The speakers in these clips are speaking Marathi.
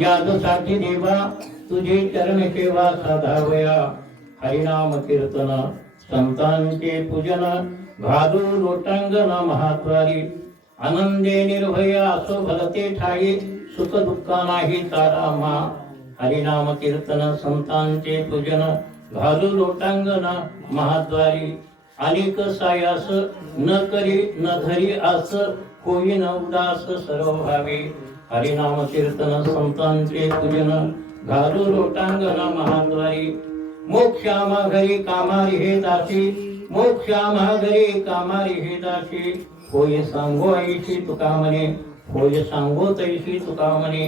यादसाठी देवा तुझे चरण सेवा साधावया. हरिनाम कीर्तन संतांचे पूजन घालू लोटांगण महाद्वारी. आनंदे निर्भय असो भलते ठाई सुख दुःख नाही तारा मा. हरिनाम कीर्तन संतांचे पूजन घालू लोटांगण महाद्वारी. अनेक सायास न करी न धरी आस कोई न उदास सर्व भावे. हरिनाम कीर्तन संतांचे पूजन घालू लोटांगण महाद्वारी. मोक्षामा घरी कामारी हे दासी. मोक्षामा घरी कामारी हे दासी. होय सांगो ऐशी तुका म्हणे. होय सांगो तैशी तुका म्हणे.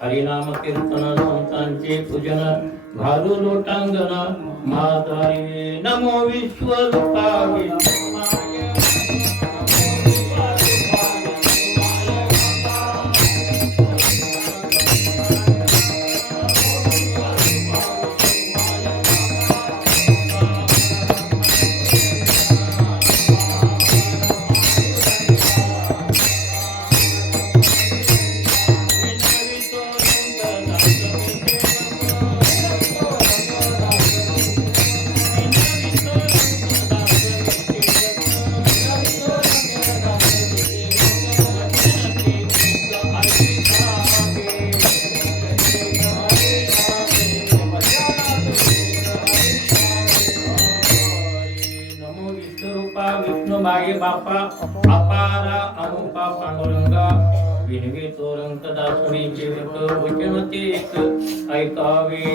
हरिनाम कीर्तन संतांचे पूजन घालू लोटांगण महाद्वारी. नमो विश्वरूपाय मागे बापा अपारा अनुपा पांडुरंगा. विनवे तोरंक दासणीचे वचन ते एक ऐकावे.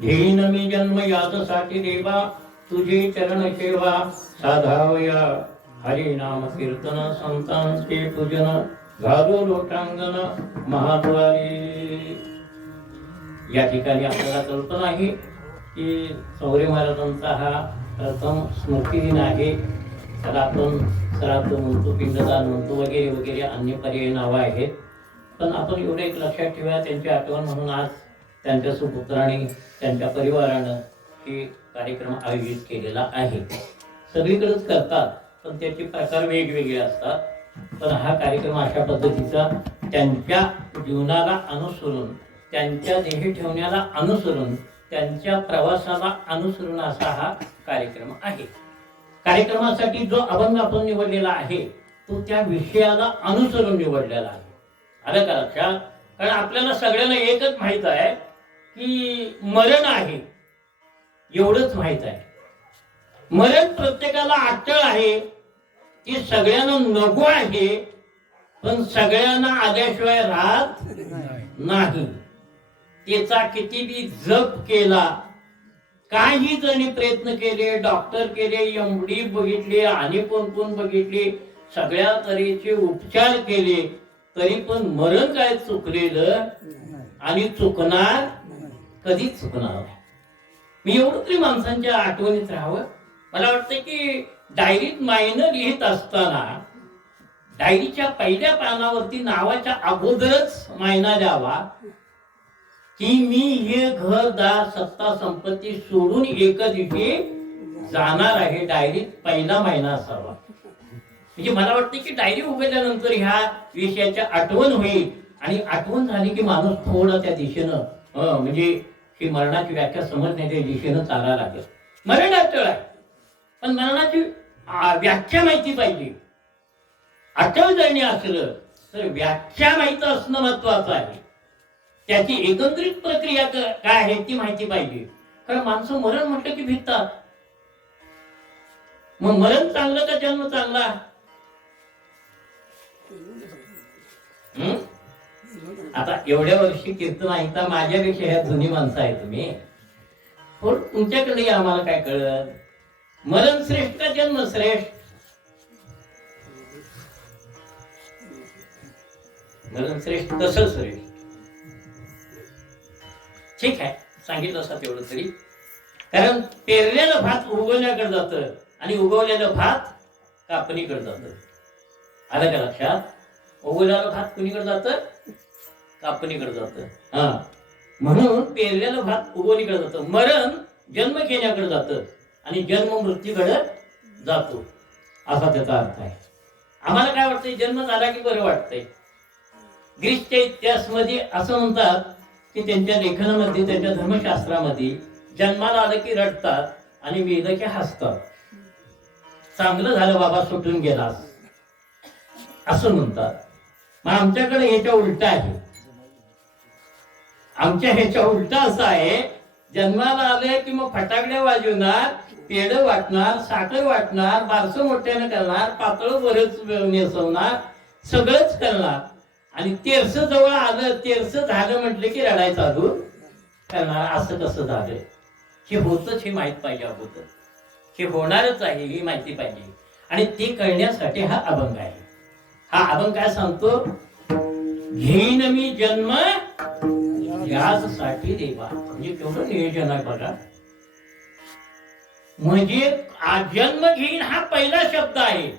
घेईन मी जन्म यासाठी देवा तुझे चरण सेवा साधावया. हरि नाम कीर्तन संतांचे पूजन घालू लोटांगण महाद्वारी. या ठिकाणी आपल्याला कल्पना आहे की चौरे महाराजांचा हा प्रथम स्मृती दिन आहे. त्याला आपण श्राद्ध म्हणतो, पिंडदान म्हणतो, वगैरे वगैरे अन्य पर्यायी नावं आहेत. पण आपण एवढं एक लक्षात ठेवा, त्यांची आठवण म्हणून आज त्यांच्या सुपुत्राने त्यांच्या परिवारानं हे कार्यक्रम आयोजित केलेला आहे. सगळीकडेच करतात पण त्याचे प्रकार वेगवेगळे असतात. पण हा कार्यक्रम अशा पद्धतीचा त्यांच्या जीवनाला अनुसरून, त्यांच्या देही ठेवण्याला अनुसरून, त्यांच्या प्रवासाला अनुसरून असा हा कार्यक्रम आहे. कार्यक्रमासाठी जो अभंग आपण निवडलेला आहे तो त्या विषयाला अनुसरून निवडलेला आहे. आलं का लक्षात? कारण आपल्याला सगळ्यांना एकच माहित आहे की मरण आहे, एवढंच माहित आहे. मरण प्रत्येकाला अटळ आहे, ती सगळ्यांना नको आहे, पण सगळ्यांना आल्याशिवाय राहत नाही. त्याचा किती बी जप केला, काही जणी प्रयत्न केले, डॉक्टर केले, एमडी बघितले, आणि कोण बघितले, सगळ्या तऱ्हेचे उपचार केले, तरी पण मरण काय चुकलेलं आणि चुकणार कधीच चुकणार नाही. मी एवढं तरी माणसांच्या आठवणीत राहावं. मला वाटतं की डायरीत मायनर लिहित असताना डायरीच्या पहिल्या पानावरती नावाच्या अगोदरच मायना द्यावा की मी हे घरदार सत्ता संपत्ती सोडून एका दिवशी जाणार आहे. डायरीत पहिला महिना असावा. म्हणजे मला वाटतं की डायरी उघडल्यानंतर ह्या विषयाची आठवण होईल, आणि आठवण झाली की माणूस थोडं त्या दिशेनं म्हणजे ही मरणाची व्याख्या समजण्याच्या दिशेनं चालायला लागेल. मरण अटळ आहे, पण मरणाची व्याख्या माहिती पाहिजे. अटळ जळणी असलं तर व्याख्या माहिती असणं महत्वाचं आहे. त्याची एकत्रित प्रक्रिया काय आहे ती माहिती पाहिजे. कारण माणसं मरण म्हटलं की भितात. मग मरण चांगलं का जन्म चांगला? आता एवढ्या वर्षी कीर्तन ऐकता माझ्यापेक्षा ह्या जुनी माणसं आहे तुम्ही. पण तुमच्याकडे आम्हाला काय कळत? मरण श्रेष्ठ का जन्म श्रेष्ठ? मरण श्रेष्ठ कसं श्रेष्ठ? ठीक आहे, सांगितलं असं तेवढं तरी. कारण पेरलेलं भात उगवण्याकडे जातं आणि उगवलेलं भात कापणीकडे जातं. आलं का लक्षात? उगवलेलं भात कुणीकडे जातं? कापणीकडे जातं. हा, म्हणून पेरलेलं भात उगवणीकडे जातं. मरण जन्म घेण्याकडे जातं आणि जन्म मृत्यूकडे जातो, असा त्याचा अर्थ आहे. आम्हाला काय वाटतंय? जन्म झाला की बरं वाटतंय. ग्रीसच्या इतिहासमध्ये असं म्हणतात की त्यांच्या लेखनामध्ये, त्यांच्या धर्मशास्त्रामध्ये जन्माला आलं की रडतात आणि मेलं की हसतात. चांगलं झालं बाबा सुटून गेलास असं म्हणतात. मग आमच्याकडे ह्याच्या उलट आहे. आमच्या ह्याच्या उलट असं आहे, जन्माला आले की मग फटाकड्या वाजवणार, पेढ वाटणार, साखर वाटणार, बारसं मोठ्यानं करणार, पातळ बरेच नेसवणार, सगळंच करणार. आणि तेरस जवळ आलं, तेरस झालं म्हटलं की रडायचं चालू करणार. असं कसं झालं? हे होतच, हे माहित पाहिजे अगोदर. हे होणारच आहे ही माहिती पाहिजे. आणि ते कळण्यासाठी हा अभंग आहे. हा अभंग काय सांगतो? घेईन मी जन्म यासाठी देवा. म्हणजे केवढं नियोजन आहे बघा. म्हणजे जन्म घेईन हा पहिला शब्द आहे.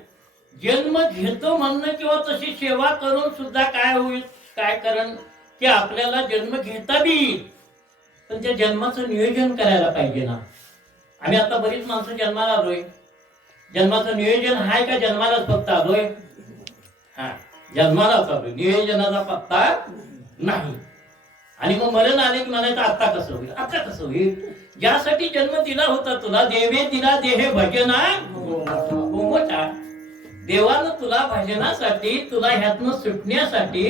जन्म घेतो म्हणणं किंवा तशी सेवा करून सुद्धा काय होईल, काय करण की आपल्याला जन्म घेता बी येईल. पण त्या जन्माचं नियोजन करायला पाहिजे ना. आम्ही आता बरीच माणसं जन्माला आलोय, जन्माचं नियोजन आहे का? जन्मालाच फक्त आलोय, हा जन्मालाच आलोय, नियोजनाचा पत्ता नाही. आणि मग मरण आले की म्हणायचं आता कसं होईल, आता कसं होईल? ज्यासाठी जन्म दिला होता तुला, देवे दिला देहे भजना मोठा. देवानं तुला भजनासाठी, तुला ह्यातनं सुटण्यासाठी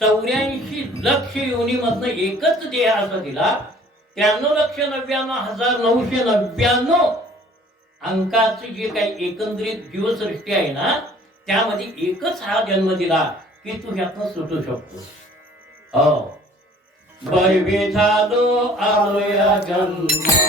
84 लक्ष योनीमधनं एकच देह असा दिला. 93,99,999 अंकाची जे काही एकंदरीत जीवसृष्टी आहे ना, त्यामध्ये एकच हा जन्म दिला की तू ह्यातनं सुटू शकतो. हो, बरवे झालो आलो या जन्मा.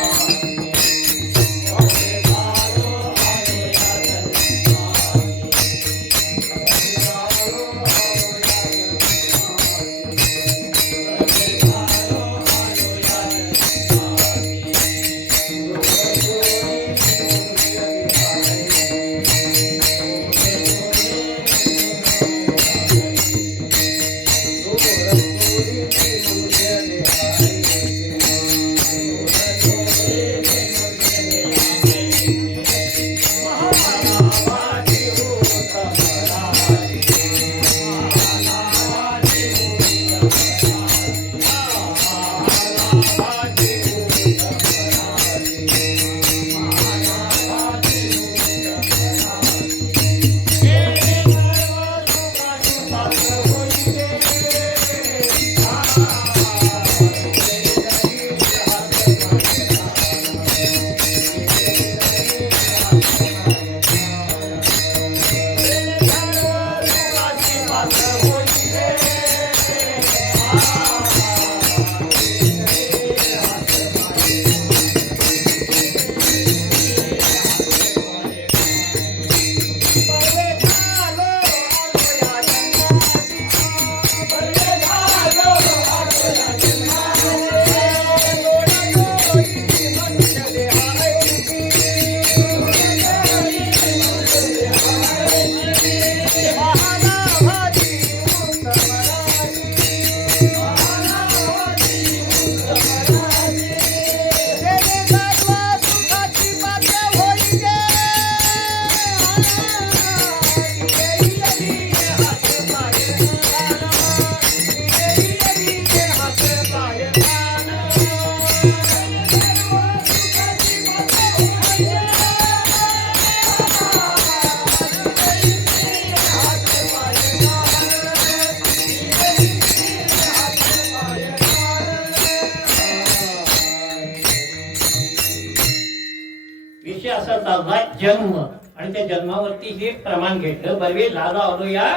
असा चालला जन्म. आणि त्या जन्मावरती हे प्रमाण घेतलं, बरवे झालो आलो या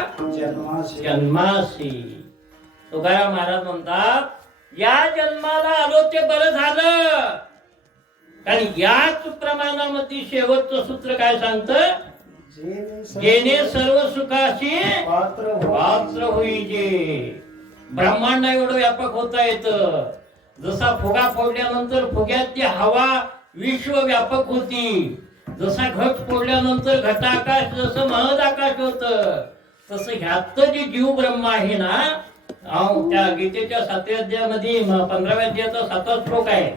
जन्मासी. तुकाराम महाराज म्हणतात, या जन्माला आलो ते बरं झालं. कारण याच प्रमाणामध्ये शेवटचं सूत्र काय सांगतं? जेणे सर्व सुखाशी पात्र होईजे. ब्रह्मांड एवढं व्यापक होता येतं. जसा फुगा फोडल्यानंतर फुग्यातली हवा विश्व व्यापक होती, जसा घट फोडल्यानंतर घटाकाश जसं महद आकाश होत, तसं ह्यात जे जीव ब्रह्म आहे ना, त्या गीतेच्या 7व्या अध्यायामध्ये 15व्या अध्यायाचा 7वा श्लोक आहे,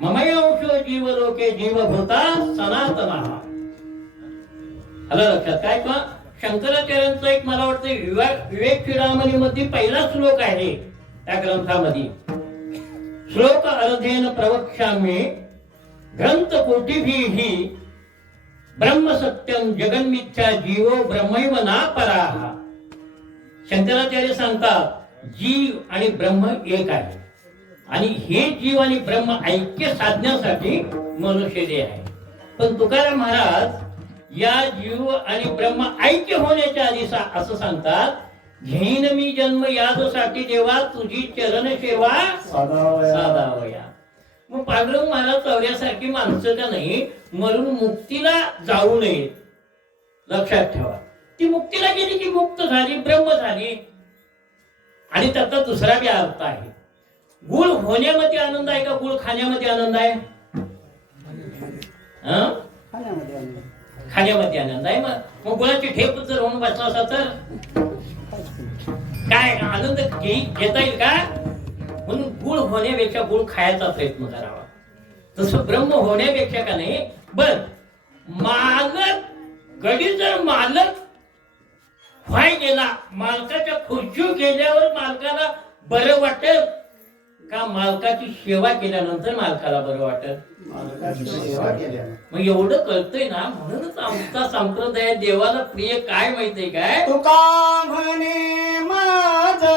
ममय अंशो जीव लोके जीवभूता सनातना. आलं लक्षात काय? शंकराचार्यांचा एक मला वाटतं विवेक चूडामणी मध्ये पहिला श्लोक आहे त्या ग्रंथामध्ये. श्लोक अर्धेन प्रवक्ष्यामि ग्रंथ कोटिभिः ब्रह्म सत्यम जगन्मिथ्या जीवो ब्रह्मैव ना पराः. शंकराचार्य सांगतात जीव आणि ब्रह्म एक आहे आणि हे जीव आणि ब्रह्म ऐक्य साधण्यासाठी मनुष्य देह आहे. पण तुकाराम महाराज या जीव आणि ब्रह्म ऐक्य होण्याच्या आधी असं सांगतात, घेईन मी जन्म यादसाठी देवा तुझी चरण सेवा साधावया. मग पांडुरंग महाराज चौऱ्यासारखी माणसं का नाही मरून मुक्तीला जाऊ नये. लक्षात ठेवा, ती मुक्तीला गेली की मुक्त झाली, ब्रह्म झाली. आणि त्याचा दुसरा बी अर्थ आहे. गुळ होण्यामध्ये आनंद आहे का गुळ खाण्यामध्ये आनंद आहे? खाण्यामध्ये आनंद आहे. मग गुळाची ठेप जर होऊन बसला असा तर काय आनंद घेता येईल का? म्हणून गुळ होण्यापेक्षा गुळ खायचा प्रयत्न करावा. तसं ब्रह्म होण्यापेक्षा का नाही. बर मालक गडी जर मालक व्हाय गेला, मालकाच्या खुर्चीवर गेल्यावर मालकाला बरं वाटेल का मालकाची सेवा केल्यानंतर मालकाला बरं वाटेल? मग एवढं कळतंय ना. म्हणूनच आमचा संप्रदाय देवाला प्रिय काय माहितीये काय? तुका म्हणे माझा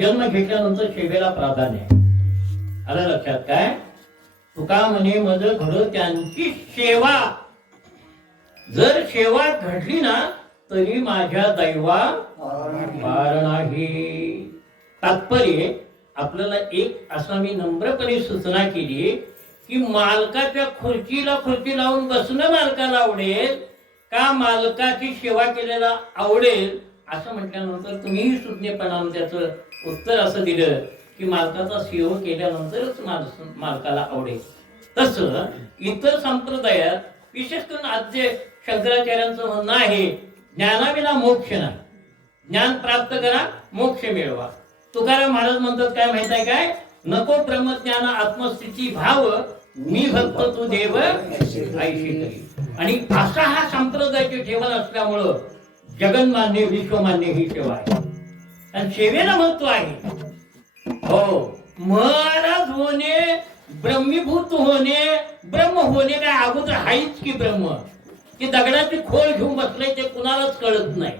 जन्म घेतल्यानंतर सेवेला प्राधान्य आहे. आलं लक्षात काय? तुका म्हणे मज घड त्यांची सेवा. जर सेवा घडली ना तरी माझ्या दैवा पार नाही. तात्पर्य आपल्याला एक असा मी नम्रपणे सूचना केली की मालकाच्या खुर्चीला खुर्ची लावून बसणं मालकाला आवडेल का मालकाची सेवा केलेला आवडेल? असं म्हटल्यानंतर तुम्हीही सुज्ञपणानं त्याचं उत्तर असं दिलं की मालकाचा सेवा केल्यानंतरच मालकाला आवडेल. तसं इतर संप्रदायात विशेष करून आज जे शंकराचार्यांचं म्हणणं आहे ज्ञानाविना मोक्ष नाही, ज्ञान प्राप्त करा मोक्ष मिळवा. तुकाराम महाराज म्हणतात काय माहित आहे काय? नको ब्रह्मज्ञान आत्मस्थिती भाव मी भक्त तू देव ऐशी करी. आणि असा हा संप्रदायाचे ठेवण असल्यामुळं जगन्मान्य विश्वमान्य ही सेवा आहे आणि सेवेला महत्व आहे. हो, महाराज होणे, ब्रह्मीभूत होणे, ब्रह्म होणे काय अगोदर हाईच की ब्रह्म की दगडाची खोल घेऊन बसले ते कुणालाच कळत नाही.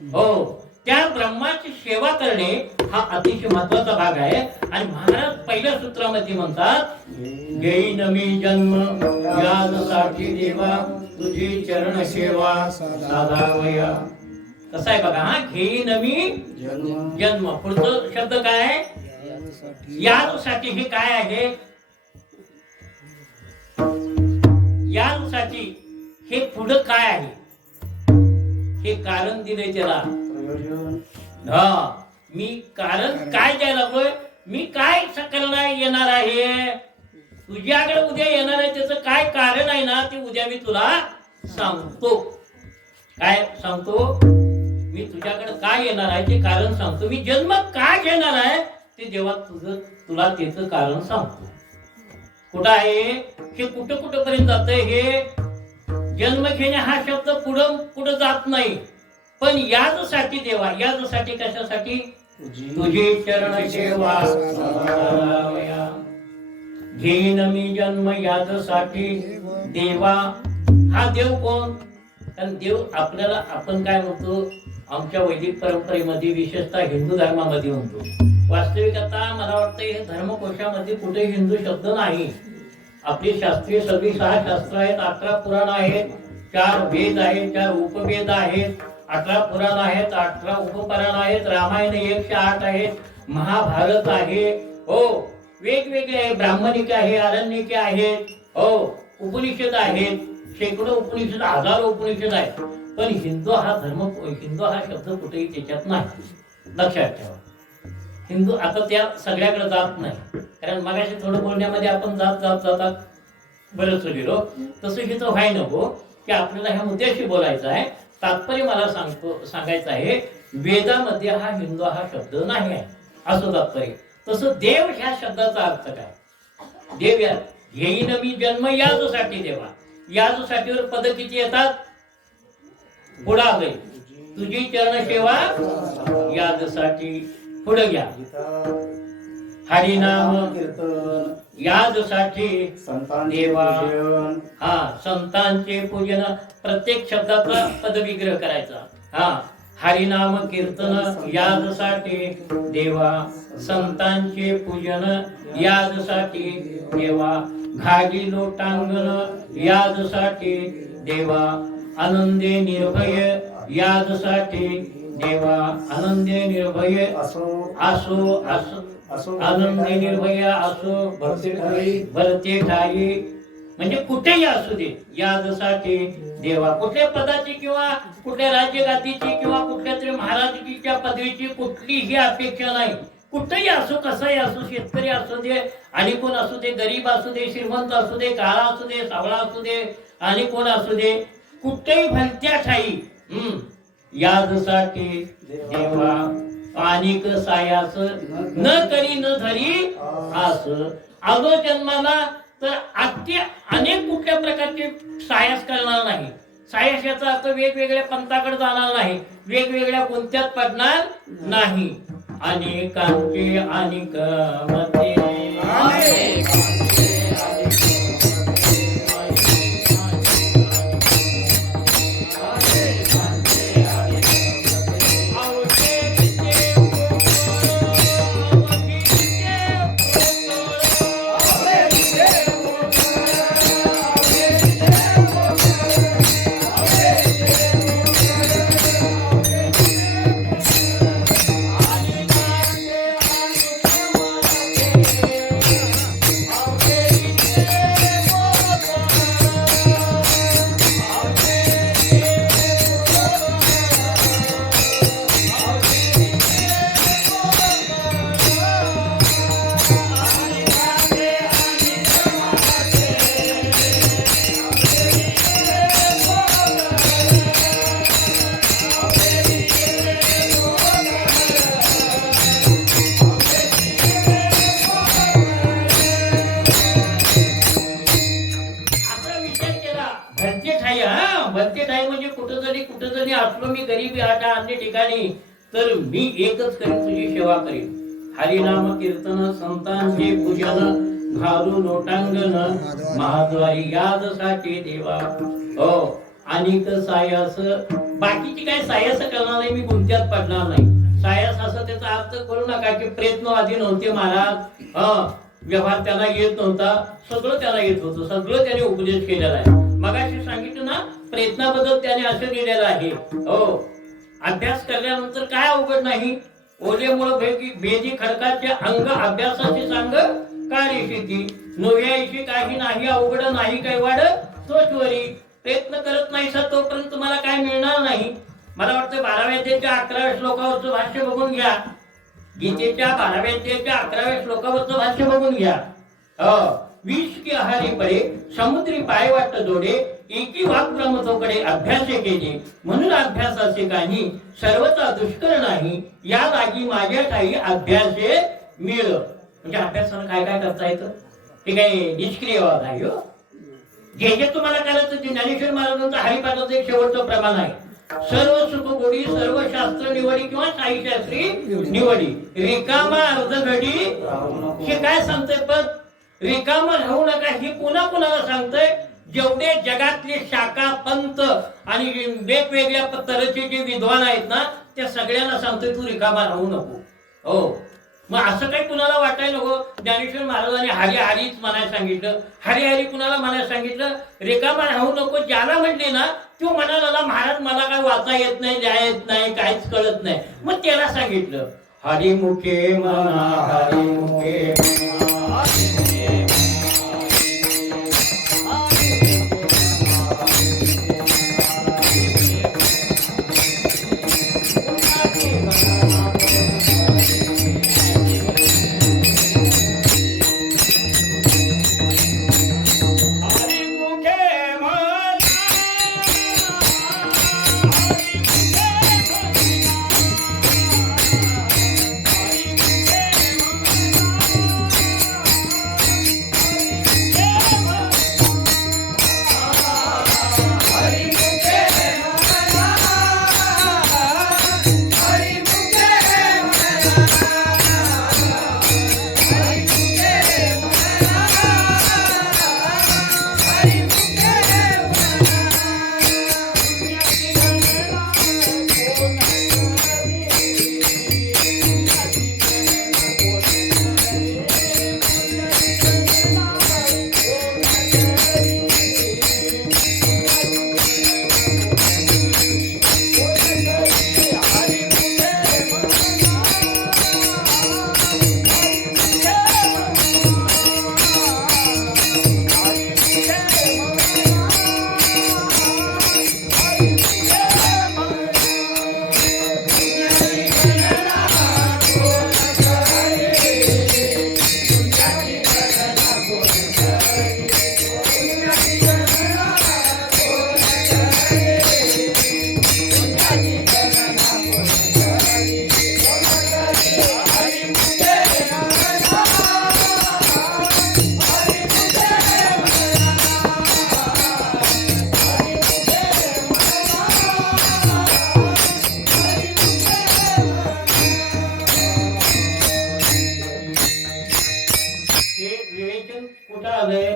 हो, त्या ब्रह्माची सेवा करणे हा अतिशय महत्वाचा भाग आहे. आणि महाराज पहिल्या सूत्रामध्ये म्हणतात घेईन मी जन्म यासाठी देवा तुझी चरण सेवा साधावया. कसं आहे बघा, हा घेईन मी जन्म, पुढचं शब्द काय आहे, यासाठी. हे काय आहे, यासाठी हे पुढं काय आहे, हे कारण दिलंय त्याला. हा, मी कारण काय द्यायला लागलोय, मी काय करणार येणार आहे, तुझ्याकडे उद्या येणार आहे त्याचं काय कारण आहे ना, ते उद्या मी तुला सांगतो. काय सांगतो, मी तुझ्याकडे काय येणार आहे ते कारण सांगतो. मी जन्म काय घेणार आहे ते जेव्हा तुला त्याचं कारण सांगतो. कुठं आहे हे, कुठं कुठपर्यंत जातंय हे. जन्म घेणे हा शब्द पुढं पुढं जात नाही, पण यासाठी देवा, यासाठी कशासाठी, तुझी चरण सेवा साधावया. घेईन मी जन्म यासाठी देवा. हा देव कोण, कारण देव आपल्याला, आपण काय म्हणतो आमच्या वैदिक परंपरेमध्ये, विशेषतः हिंदू धर्मामध्ये म्हणतो. वास्तविक आता मला वाटतं हे धर्मकोशामध्ये कुठे हिंदू शब्द नाही. आपली शास्त्रीय 26 शास्त्र आहेत, 18 पुराण आहेत, 4 वेद आहेत, 4 उपवेद आहेत, 18 पुराण आहेत, 18 उपपुराण आहेत, रामायण 108 आहेत, महाभारत आहे, हो वेगवेगळे आहे, ब्राह्मणिक आहे, आरण्यके आहेत, हो उपनिषद आहेत, शेकडो उपनिषद, हजारो उपनिषद आहेत. पण हिंदू हा धर्म, हिंदू हा शब्द कुठेही त्याच्यात नाही. लक्षात ठेवा, हिंदू आता त्या सगळ्याकडे जात नाही. कारण मगाशी थोडं बोलण्यामध्ये आपण जातात बरंच गेलो, तसं हे तर व्हाय नको की आपल्याला ह्या मुद्द्याशी बोलायचं आहे. तात्पर्य मला सांगायचं आहे, वेदामध्ये हा हिंदू हा शब्द नाही आहे असं तात्पर्य. तसं देव ह्या शब्दाचा अर्थ काय, देव या घेईन मी जन्म यासाठी देवा. यासाठीवर पद किती येतात, पुढे आले, तुझी चरण सेवा यासाठी. पुढे घ्या, हरिनाम कीर्तन यासाठी देवा. हा, संतांचे पूजन, प्रत्येक शब्दाचा पदविग्रह करायचा. हा, हरिनाम कीर्तन यासाठी देवा, संतांचे पूजन यासाठी देवा, घागी लोटांगण यासाठी देवा, आनंदे निर्भय यासाठी देवा, आनंदे निर्भय असो आनंदे निर्भय असो, भरते ठाई, म्हणजे कुठेही असू दे यासाठी देवा. कुठल्या पदाची किंवा कुठल्या राज्यगादीची किंवा कुठल्या तरी महाराजकीच्या पदवीची कुठलीही अपेक्षा नाही. कुठेही असो, कसाही असो, शेतकरी असू दे आणि कोण असू दे, गरीब असू दे, श्रीमंत असू दे, काळा असू दे, सावळा असू दे आणि कोण असू दे, कुठेही भलत्या ठाई यासाठी देवा. पानिक सायास न करी न धरी आस. आलो जन्माला तर अनेक कुठल्या प्रकारचे सायास करणार नाही. सायास याचा अर्थ वेगवेगळ्या पंथाकडे जाणार नाही, वेगवेगळ्या कोणत्यात पडणार नाही. अनेकांचे अनेक मते कुठं जरी असलो मी गरीबी आटा अन्य ठिकाणी, तर मी एकच करीन, तुझी सेवा करीन. हरिनाम कीर्तन, संतांचे पूजन, घालू लोटांगण महाद्वारी यादसाठी देवा. हो, अनिक सायास बाकीची काय सायस करणार नाही, मी गुंत्यात पडणार नाही. सायस असं त्याचा अर्थ करू नका की प्रयत्नवादी नव्हते महाराज, व्यवहार त्यांना येत नव्हता, सगळं त्याला येत होतं, सगळं त्याने उपदेश केलेला आहे. मगाशी सांगितलं ना, प्रयत्नाबद्दल त्याने असं लिहिलेलं आहे. हो, अभ्यास केल्यानंतर काय अवघड नाही. ओले मुळ भेदी खडकाचे अंग अभ्यासाची सांग कार्य शेती नव्याशी काही नाही अवघड नाही काही वाढ तोचवरी. प्रयत्न करत नाही सर तोपर्यंत तुम्हाला काय मिळणार नाही. मला वाटतं 12व्या अध्यायाच्या 11व्या श्लोकावरचं भाष्य बघून घ्या. गीतेच्या 12व्या अध्यायाच्या 11व्या श्लोकावरचं भाष्य बघून घ्या. विष की आहारी पडे समुद्री पाय वाट जोडे एकी वाक ब्रह्मतोकडे अभ्यासे केले म्हणून अभ्यासाचे काही सर्वचा दुष्कर नाही या जागी माझ्या ठाई अभ्यासे मिळ. म्हणजे अभ्यासाला काय काय करता येतं ते काही निष्क्रियवाद आहे. जे जे तुम्हाला करायचं ते ज्ञानेश्वर महाराजांचं हरिपाठाचं एक शेवटचं प्रमाण आहे. सर्व सुख गोडी सर्व शास्त्र निवडी किंवा साई शास्त्री निवडी रिकामा अर्धघडी. हे काय सांगतंय पद? रिकामा राहू नका हे पुन्हा पुन्हा सांगतंय. जेवढे जगातले शाखा पंथ आणि वेगवेगळ्या तऱ्हेचे जे विद्वान आहेत ना त्या सगळ्यांना सांगतोय तू रिकामा राहू नको. हो, मग असं काही कुणाला वाटायला नको. ज्ञानेश्वर महाराजांनी हरी हरीच म्हणायला सांगितलं, हरी हरी कुणाला म्हणायला सांगितलं, रिकामा राहू नको. ज्याला म्हणले ना तो म्हणाला महाराज मला काय वाचा येत नाही, लिहा येत नाही, काहीच कळत नाही, मग त्याला सांगितलं हरिमुखे म्हणा हरिमुखे.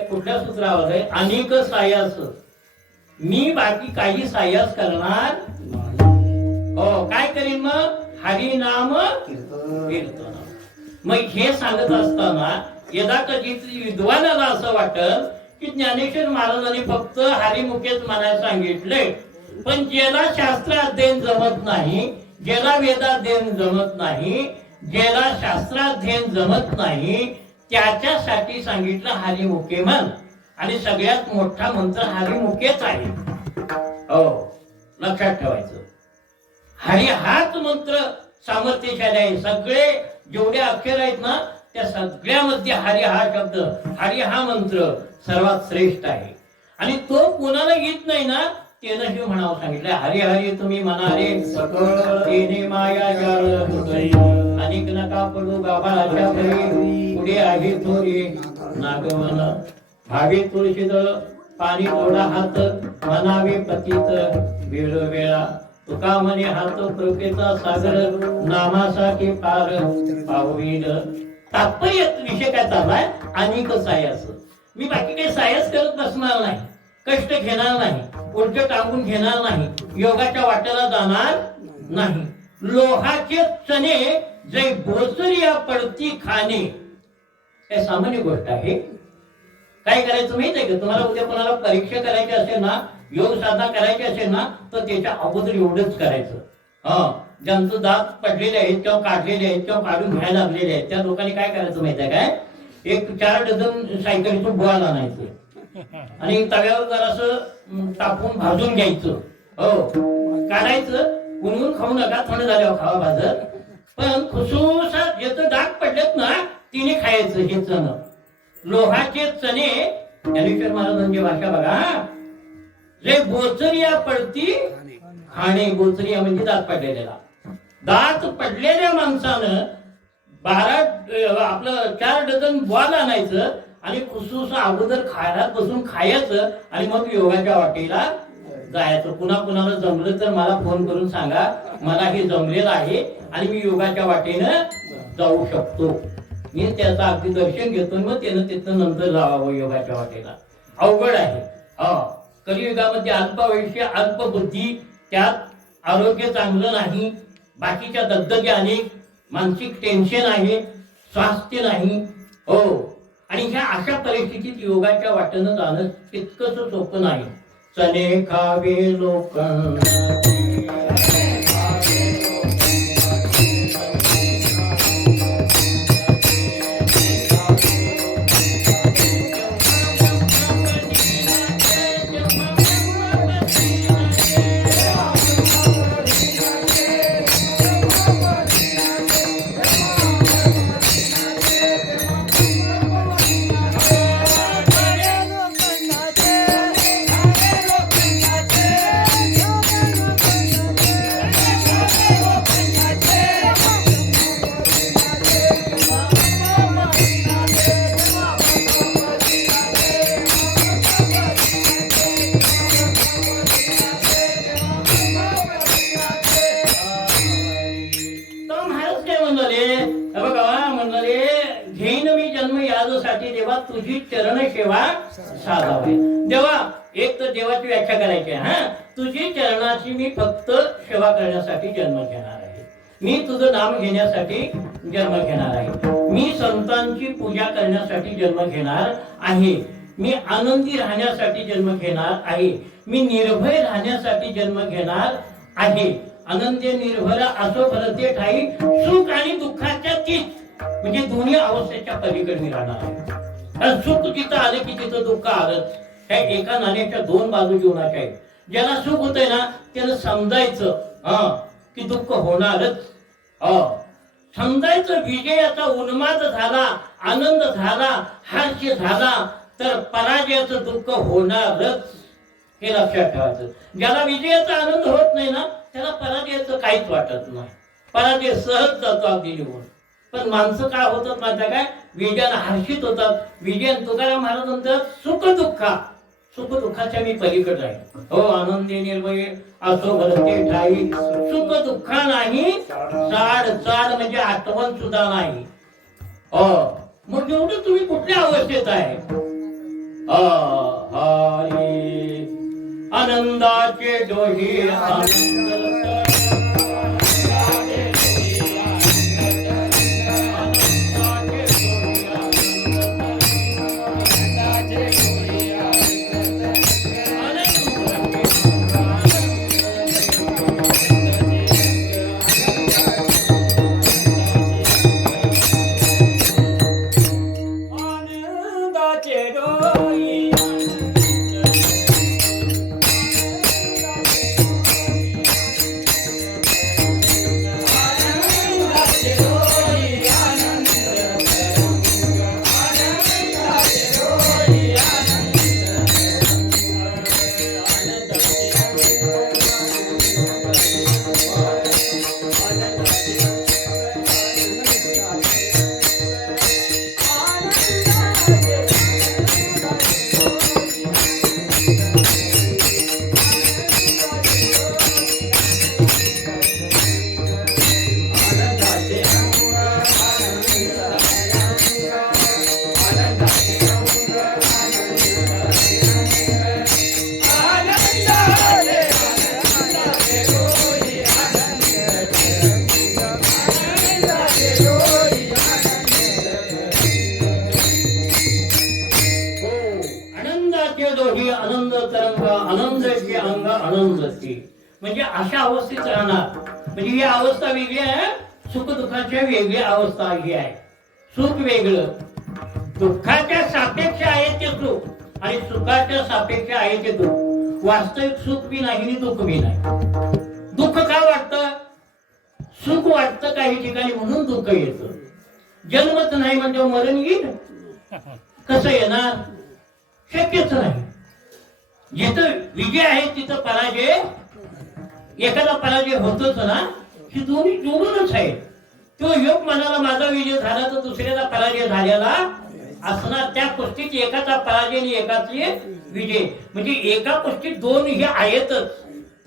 कुठल्या सूत्रावर आहे? अनेक सायास मी बाकी काही सायास करणार. हो, काय करीन मग? हरिनाम कीर्तन. मग हे सांगत असताना यदा कधीच विद्वानाला असं वाटत की ज्ञानेश्वर महाराजांनी फक्त हरिमुखेच म्हणायला सांगितले, पण ज्याला शास्त्र अध्ययन जमत नाही, ज्याला वेदाध्ययन जमत नाही, ज्याला शास्त्राध्ययन जमत नाही त्याच्यासाठी सांगितलं हरिमुखे म्हण. आणि सगळ्यात मोठा मंत्र हरिमुखेच आहे. हो, लक्षात ठेवायचं. हरी हाच मंत्र सामर्थ्यशाली आहे. सगळे जेवढे अक्षर आहेत ना त्या सगळ्यामध्ये हरी हा शब्द, हरी हा मंत्र सर्वात श्रेष्ठ आहे. आणि तो कोणाला येत नाही ना त्यानं हे म्हणावं सांगितलं, हरी हरी तुम्ही म्हणा रे सकळ तेने माया जाळ होतय अनेक नका पडू गाभाळाच्या भरी पुढे आहे थोरी नागवन भावे तुळशीद पाणी थोडा हात म्हणावे पतित वेळ वेळा तुका म्हणे हात कृपेचा सागर नामासाठी पार पाववील. तात्पर्य विषय काय चाललाय? अनेक सायस. मी बाकी काही सायस करत बसणार नाही, कष्ट घेणार नाही, उलट टांगून घेणार नाही, योगाच्या वाटेला जाणार नाही. लोहाचे चणे जै बोचरिया पडती खाणे, काय सामान्य गोष्ट आहे. काय करायचं माहित आहे का तुम्हाला? उद्या कोणाला परीक्षा करायची असेल ना, योग साधना करायची असेल ना, तर त्याच्या अगोदर एवढंच करायचं. ज्यांचं दात पडलेले आहेत किंवा काढलेले आहेत किंवा काढून घ्यायला लागलेले आहेत, त्या लोकांनी काय करायचं माहित आहे काय? एक 4 डझन सायकलीतून बुवा आणायचं आणि तव्यावर जरासं तापून भाजून घ्यायचं. काढायचं, उन्हून खाऊ नका, थंड झाल्यावर खावा भाजत. पण खुसूसात ज्याचं दात पडलेत ना, तिने खायचं हे चण. लोहाचे चणे, ज्ञानेश्वर महाराजांची भाषा बघा. जे बोचरिया पडती खाणे, बोचरिया म्हणजे दात पडलेला. दात पडलेल्या माणसानं 4 डझन बॉल आणायचं आणि खुसूस अगोदर खायला बसून खायचं आणि मग योगाच्या वाटेला जायचं. पुन्हा कुणाला जमलं तर मला फोन करून सांगा, मला हे जमलेलं आहे आणि मी योगाच्या वाटेनं जाऊ शकतो. मी त्याचं अगदी दर्शन घेतो, मग त्यानं तिथं नंतर जावावं योगाच्या वाटेला. अवघड आहे. कलियुगामध्ये अल्पायुष्य, अल्पबुद्धी, त्यात आरोग्य चांगलं नाही, बाकीच्या दगदगी अनेक, मानसिक टेन्शन आहे, स्वास्थ्य नाही. आणि ह्या अशा परिस्थितीत योगाच्या वाटेनं जाणं तितकंच सोपं नाही. चणे खावे लोक देवा तुझी चरण सेवा साधावी. देवा, एक तर देवाची व्याख्या करायची आहे. तुझी चरणाची मी फक्त सेवा करण्यासाठी जन्म घेणार आहे. मी तुझं नाम घेण्यासाठी जन्म घेणार आहे. मी संतांची पूजा करण्यासाठी जन्म घेणार आहे. मी आनंदी राहण्यासाठी जन्म घेणार आहे. मी निर्भय राहण्यासाठी जन्म घेणार आहे. आनंदी निर्भय असो भरते ठाई, सुख आणि दुःखाच्या तीच, म्हणजे दोन्ही अवस्थेच्या पलीकडे मी राहणार आहे. कारण सुख जिथं आलं की तिथं दुःख आलंच. त्या एका नाण्याच्या 2 बाजू जीवनाच्या आहेत. ज्याला सुख होतंय ना, त्याला समजायचं की दुःख होणारच. समजायचं विजयाचा उन्माद झाला, आनंद झाला, हर्ष झाला, तर पराजयाचं दुःख होणारच, हे लक्षात ठेवायचं. ज्याला विजयाचा आनंद होत नाही ना, त्याला पराजयाचं काहीच वाटत नाही. पराजय सहज जातो अगदी निवडून. पण माणसं काय होतात माहिती काय? विजयाला हर्षित होतात. विजयान तुकाराम महाराज म्हणतात, सुख दुःखाच्या मी पलीकडे आहे. आनंदी निर्भय असो भरते ठाई, सुख दुःख नाही, चाड म्हणजे आठवण सुद्धा नाही. मग एवढं तुम्ही कुठल्या अवस्थेत आहे? आनंदाचे डोही आनंद म्हणजे अशा अवस्थेत राहणार. म्हणजे ही अवस्था वेगळी आहे, सुख दुःखाच्या वेगळी अवस्था ही आहे. सुख वेगळं, दुःखाच्या सापेक्ष आहे ते सुख आणि सुखाच्या सापेक्ष आहे ते दुःख. वास्तविक सुख बी नाही आणि दुःख बी नाही. दुःख का वाटतं? सुख वाटतं काही ठिकाणी म्हणून दुःख येतं. जन्मच नाही म्हणजे मरण येईल, कसं येणार? शक्यच नाही. जिथं विजय आहे तिथं पराजय, एखादा पराजय होतोच ना. ही दोन्ही जोडूनच आहे. तो योग म्हणाला माझा विजय झाला तर दुसऱ्याचा पराजय झालेला असणार. त्या गोष्टीत एकाचा पराजय आणि एकाचे विजय, म्हणजे एका गोष्टीत दोन हे आहेतच.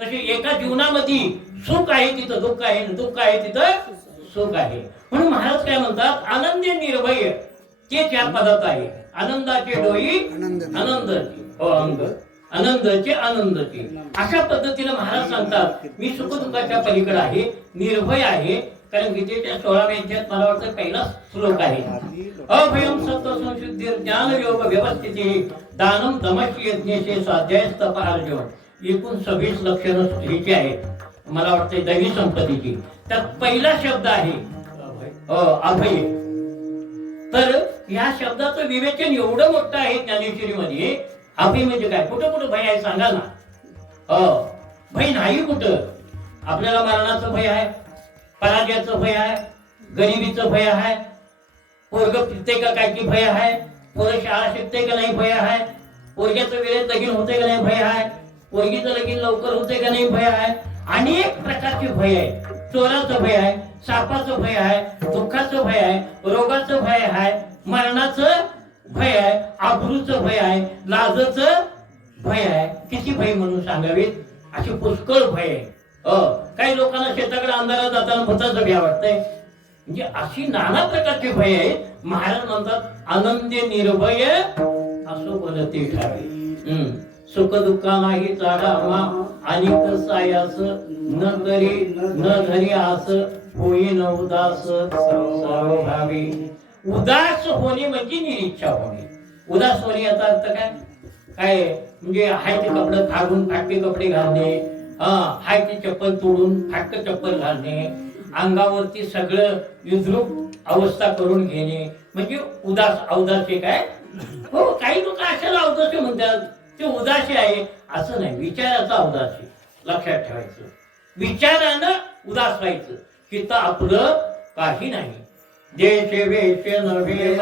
तसे एका जीवनामध्ये सुख आहे तिथं दुःख आहे, दुःख आहे तिथं सुख आहे. म्हणून महाराज काय म्हणतात, आनंदी निर्भय ते त्या पदात आहे. आनंदाचे डोई आनंदाची अंग, आनंदाचे आनंदाची. अशा पद्धतीने महाराज सांगतात मी सुख दुःखाच्या पलीकडे आहे, निर्भय आहे. कारण गीतेच्या 16व्या अध्यायात मला वाटतं पहिला श्लोक आहे, अभयम सत्व संशुद्धी ज्ञान योग व्यवस्थिती दानम दमशी यज्ञेचे स्वाध्याय तप अर्जुन. एकूण 26 लक्षणं स्त्रीची आहेत. मला वाटतं दैवी संपत्तीची. त्यात पहिला शब्द आहे अभय. तर या शब्दाचं विवेचन एवढं मोठं आहे ज्ञानेश्वरीमध्ये. अभय म्हणजे काय? कुठं कुठं भय आहे सांगा ना. भय नाही कुठं. आपल्याला मरणाचं भय आहे, पराजयाचं भय आहे, गरिबीचं भय आहे, पोरग फिरते का काय की भय आहे, पोरं शाळा शिकते का नाही भय आहे, पोरग्याचं वेळेत लगीन होते का नाही भय आहे, पोरगीचं लगीन लवकर होते का नाही भय आहे. अनेक प्रकारचे भय आहे. चोराचं भय आहे, सापाचं भय आहे, दुःखाचं भय आहे, रोगाचं भय आहे, मरणाचं भय आहे, आबरूचं भय आहे, लाजचं भय आहे. किती भय म्हणून सांगावेत, अशी पुष्कळ भय आहे. काही लोकांना शेताकडे अंधारात जाताना भूताचं भय वाटतंय. म्हणजे अशी नाना प्रकारचे भय आहेत. महाराज म्हणतात आनंदी निर्भय असो बोलते ठावे. सुख दुःखा नाही चाडा आणि कसायास न करी न धरी आस होई न उदास सर्वभावी. उदास होणे म्हणजे निरीच्छा होणे. उदास होणे याचा अर्थ काय? काय म्हणजे हाय ते कपडे फाडून फाटके कपडे घालणे, हाय ते चप्पल तोडून फाटक चप्पल घालणे, अंगावरती सगळं विद्रूप अवस्था करून घेणे म्हणजे उदास. अवदासी काय? हो, काही लोक अशाला अवदासी म्हणतात, ते उदासी आहे असं नाही. विचाराचा अवदासी लक्षात ठेवायचं. विचारानं उदास व्हायचं. तिथं आपलं काही नाही. देश वेश नव्हे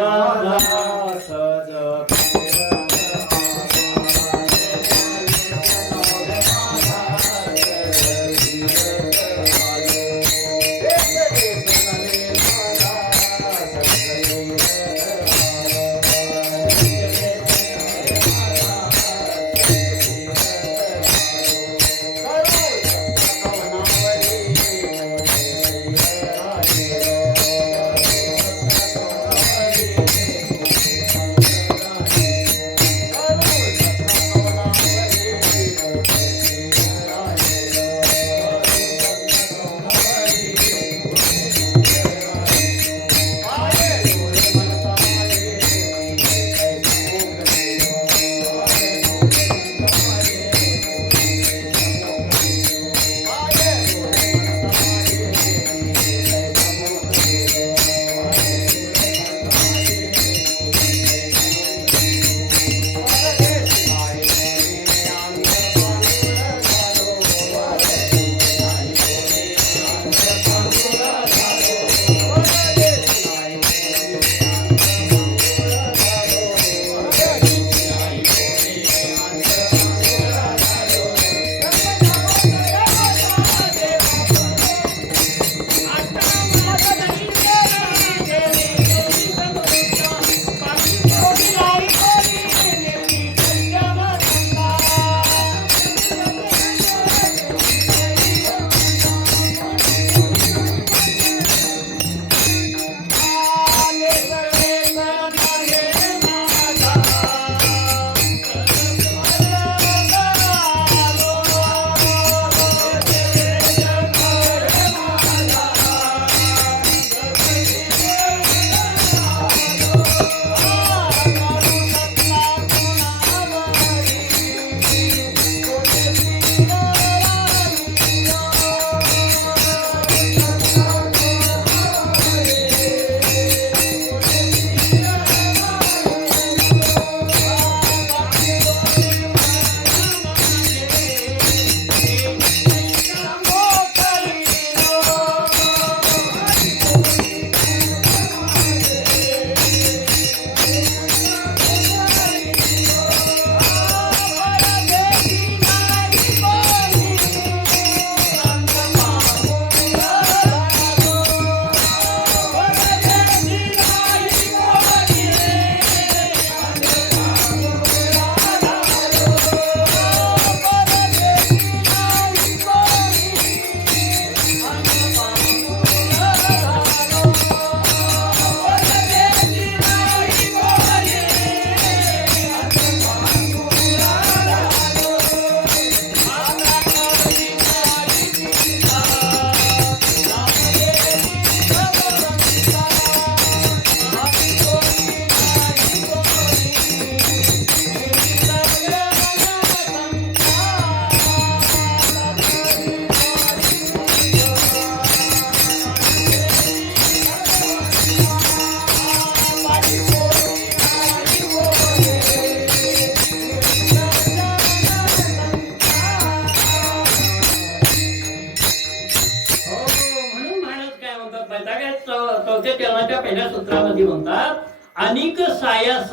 चरणाच्या पहिल्या सूत्रामध्ये म्हणतात, अनिक सायास,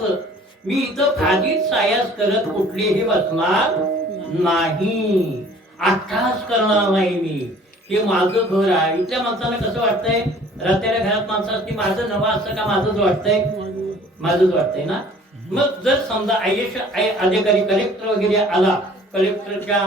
मी इथं फाजीत सायास करत कुठलीही बसणार नाही, अट्टास करणार नाही मी. हे माझं घर आहे. इथल्या माणसाला कसं वाटतंय, रस्त्याच्या घरात माणसं असते, माझं नवं असतं का, माझंच वाटतंय, माझंच वाटतंय ना. मग जर समजा अधिकारी कलेक्टर वगैरे आला कलेक्टरच्या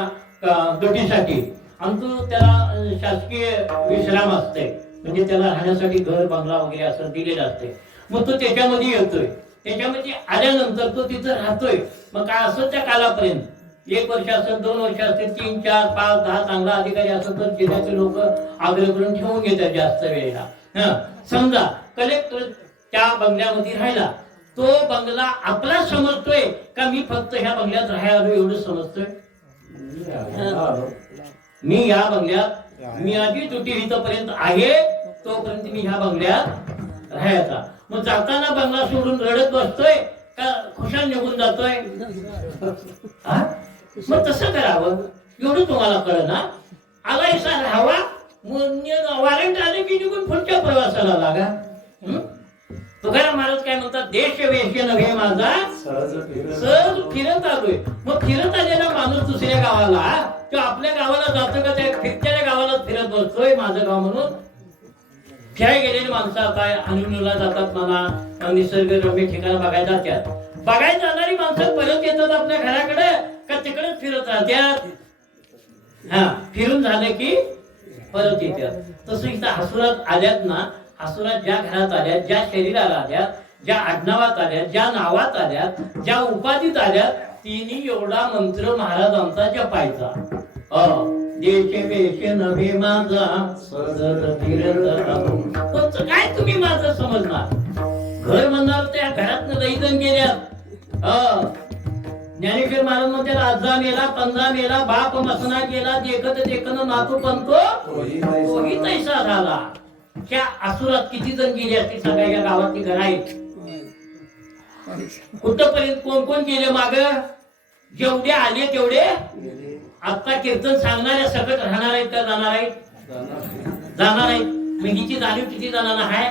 ड्युटीसाठी, आणि तो त्याला शासकीय विश्राम असते, म्हणजे त्याला राहण्यासाठी घर बंगला वगैरे असं दिलेलं असते, मग तो त्याच्यामध्ये येतोय. त्याच्यामध्ये आल्यानंतर तो तिथं राहतोय. मग काय असं त्या कालापर्यंत 1 वर्ष असेल, 2 वर्ष असेल, 3, 4, 5, 10 चांगला अधिकारी असेल तर जिल्ह्याचे लोक आग्रह करून ठेवून घेतात जास्त वेळेला. समजा कलेक्टर त्या बंगल्यामध्ये राहिला, तो बंगला आपला समजतोय का मी फक्त ह्या बंगल्यात राहायला एवढं समजतोय. मी या बंगल्यात, मी आधी ड्युटी इथपर्यंत आहे तोपर्यंत मी ह्या बंगल्यात राहायचा. मग जाताना बंगला सोडून रडत बसतोय का खुशाल निघून जातोय. मग तसं करावं, एवढं तुम्हाला कळलं ना. आलाय सर हवा, वॉरंट आले की निघून पुढच्या प्रवासाला लागा. तुकाराम महाराज काय म्हणतात, देश वेश नव्हे माझा सहज फिरत आलोय. मग फिरत आलेला माणूस दुसऱ्या गावाला, तो आपल्या गावाला जातो का त्या फिरत्याच्या गावाला फिरत बसतोय माझं गाव म्हणून. फिरायला गेलेली माणसं आता हनीमूनला जातात, मला निसर्गरम्य ठिकाण बघायला जातात. बघायला जाणारी माणसं परत येतात आपल्या घराकडे का तिकडेच फिरत राहतात. फिरून झालं की परत येतात. तसं इथं हसुरात आल्यात ना, हसुरात ज्या घरात आल्यात, ज्या शरीराला आल्यात, ज्या आडनावात आल्यात, ज्या नावात आल्यात, ज्या उपाधीत आल्यात, तिन्ही एवढा मंत्र महाराजांचा जपायचा. देश वेश नव्हे माझा सतत फिरत राहू. काय तुम्ही माझं समजणार. घर म्हणणार त्या घरात लईजण गेल्यात. ज्ञानेश्वर महाराज म्हणतात, आजा मेला, पंजा मेला, बाप मसना गेला, देखत देखत नातू पंतो तोही तैसा झाला. त्या असुरात किती जण गेले असतील सगळ्या या गावातली घर आहेत. कुठपर्यंत कोण कोण गेले माग, जेवढे आले तेवढे. आता कीर्तन सांगणाऱ्या सकट राहणार आहेत का जाणार आहेत, जाणार आहेत. हिची जाणीव किती जणांना आहे.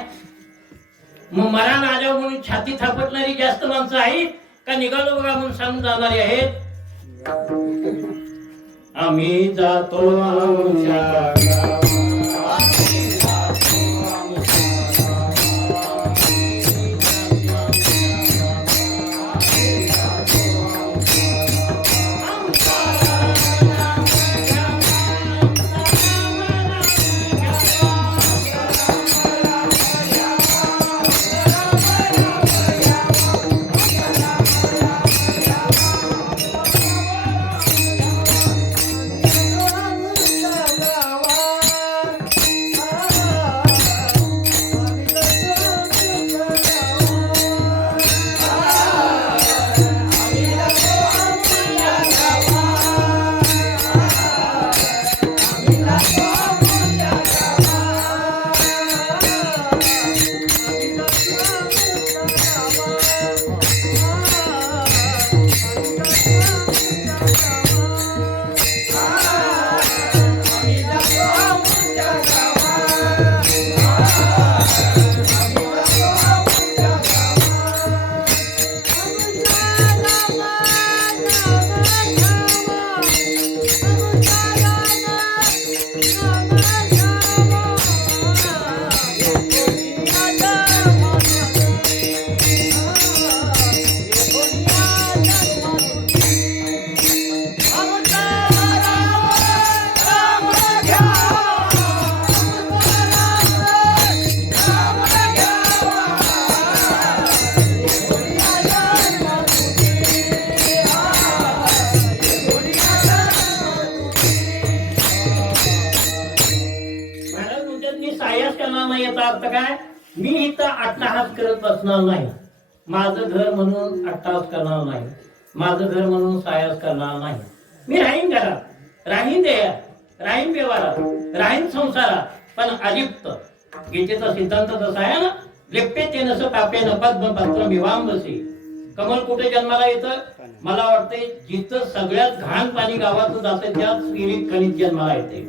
मग मरण आल्यावर म्हणून छाती थापटणारी जास्त माणसं आहेत का निघालो बघा म्हणून सांगून जाणारी आहेत. आम्ही जातो मी इथं अट्टहास करत बसणार नाही. माझं घर म्हणून अट्टहास करणार नाही, माझं घर म्हणून सायास करणार नाही. मी राहीन घरात, राहीन देयात, राहीन व्यवहारात, राहीन संसारात, पण अलिप्त. गीतेचा सिद्धांत तसा आहे ना, लिप्ते तेनस पापेन पद्मपत्र विवांबसी. कमल कुठे जन्माला येतं, मला वाटते जिथं सगळ्यात घाण पाणी गावातून जातं त्याच विहिरीत खनिज जन्माला येते.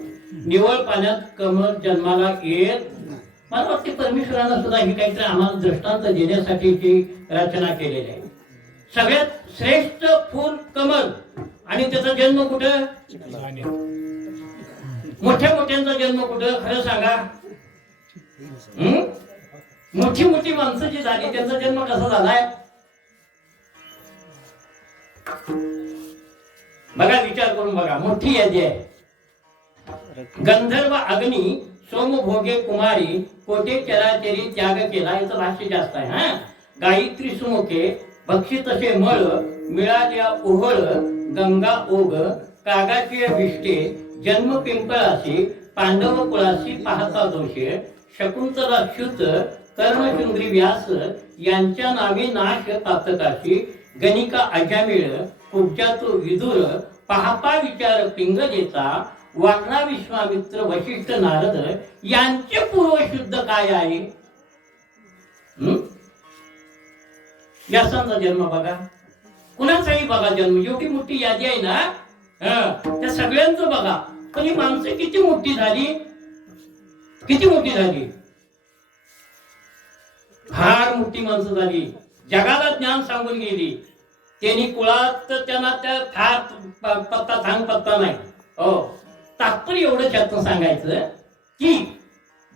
निवळ पाण्यात कमल जन्माला येत मला वाटते परमेश्वरानं सुद्धा ही काहीतरी आम्हाला दृष्टांत देण्यासाठीची रचना केलेली आहे. सगळ्यात श्रेष्ठ फूल कमल आणि त्याचा जन्म कुठं? मोठ्या मोठ्यांचा जन्म कुठं? खरं सांगा. मोठी मोठी माणसं जी झाली त्यांचा जन्म कसा झालाय? बघा, विचार करून बघा. मोठी यादी आहे. गंधर्व अग्नी सोमभोगे कुमारी कोटे चराचरी त्याग केला. याचं भाष्य जास्त आहे. हा, गायत्री सुमुखे भक्षित असे मळ मिळाल्या ओहळ गंगा ओग कागाची विष्टे जन्म पिंपळाशी पांडव कुळाशी पाहता दोषे शकुंतला च्युत कर्णचुंद्री व्यास यांच्या नावे नाश पातकाशी गणिका अजामिळ कुब्जातो विदुर पाहता विचार पिंगलेचा वाकणा विश्वामित्र वशिष्ठ नारद यांचे पूर्व शुद्ध काय आहे? व्यासांचा जन्म बघा, कुणाचाही बघा जन्म. एवढी मोठी यादी आहे ना, त्या सगळ्यांचं बघा. पण ही माणसं किती मोठी झाली, किती मोठी झाली. फार मोठी माणसं झाली. जगाला ज्ञान सांगून गेली. त्यांनी कुळात त्यांना त्या फार पत्ता सांग पत्ता नाही. हो, तात्पर्य एवढं त्यातनं सांगायचं की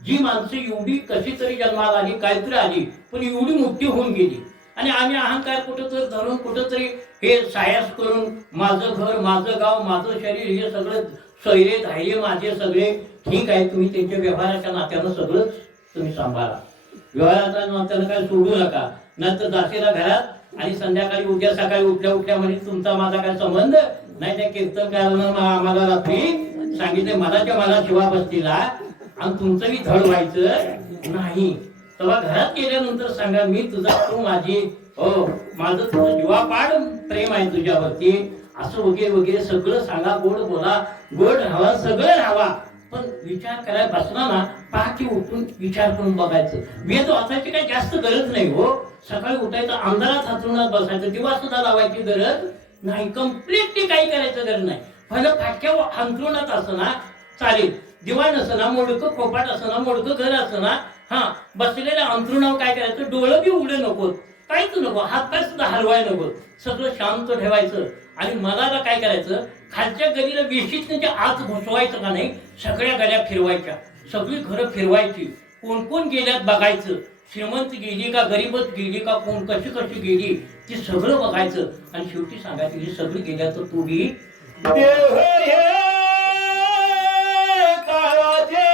जी माणसं एवढी कशी तरी जन्माला आली, काहीतरी आली, पण एवढी मोठी होऊन गेली. आणि आम्ही अहंकार कुठंतरी धरून कुठंतरी हे सायास करून माझं घर, माझं गाव, माझं शरीर, हे सगळं सैरे धायरे माझे सगळे ठीक आहे. तुम्ही त्यांच्या व्यवहाराच्या नात्यानं सगळंच तुम्ही सांभाळा. व्यवहाराच्या नात्यानं काय सोडू नका. नंतर जाशीला घरात आणि संध्याकाळी उद्या सकाळी उठल्या उठल्या म्हणजे तुमचा माझा काय संबंध नाही. त्या कीर्तनकारानं आम्हाला रात्री सांगितले मनाच्या मला शिवा बसतीला आणि तुमचंही धड व्हायचं नाही. तेव्हा घरात गेल्यानंतर सांगा मी तुझा, तू माझी. हो, माझं तुझं जीवापाड प्रेम आहे तुझ्यावरती, असं वगैरे वगैरे सगळं सांगा. गोड बोला, गोड राहावा, सगळं राहावा. पण विचार करायला बसला ना, पहाटे उठून विचार करून बघायचं. वेद वाचायची काही जास्त गरज नाही. हो, सकाळी उठायचं, अंधारात हातरुणात बसायचं, दिवा सुद्धा लावायची गरज नाही. कम्प्लिटली काही करायचं गरज नाही. पहिलं फाटक्या अंतरुणात असं ना चालेल. दिवा नसना, मोडकं खोपाट असना, मोडकं घर असना, हा, बसलेल्या अंतरुणावर काय करायचं, डोळं बी उघडे नको, काहीच नको, हातपाय सुद्धा हलवाय नको, सगळं शांत ठेवायचं. आणि मनाला काय करायचं, खालच्या गलीला वेशीत त्यांच्या आत घुसवायचं का नाही, सगळ्या गड्या फिरवायच्या, सगळी घरं फिरवायची. कोण कोण गेल्यात बघायचं, श्रीमंत गेली का गरीबच गेली का, कोण कशी कशी गेली ती सगळं बघायचं. आणि शेवटी सांगायचं ही सगळी गेल्या तर तू बी देव हे काळाचे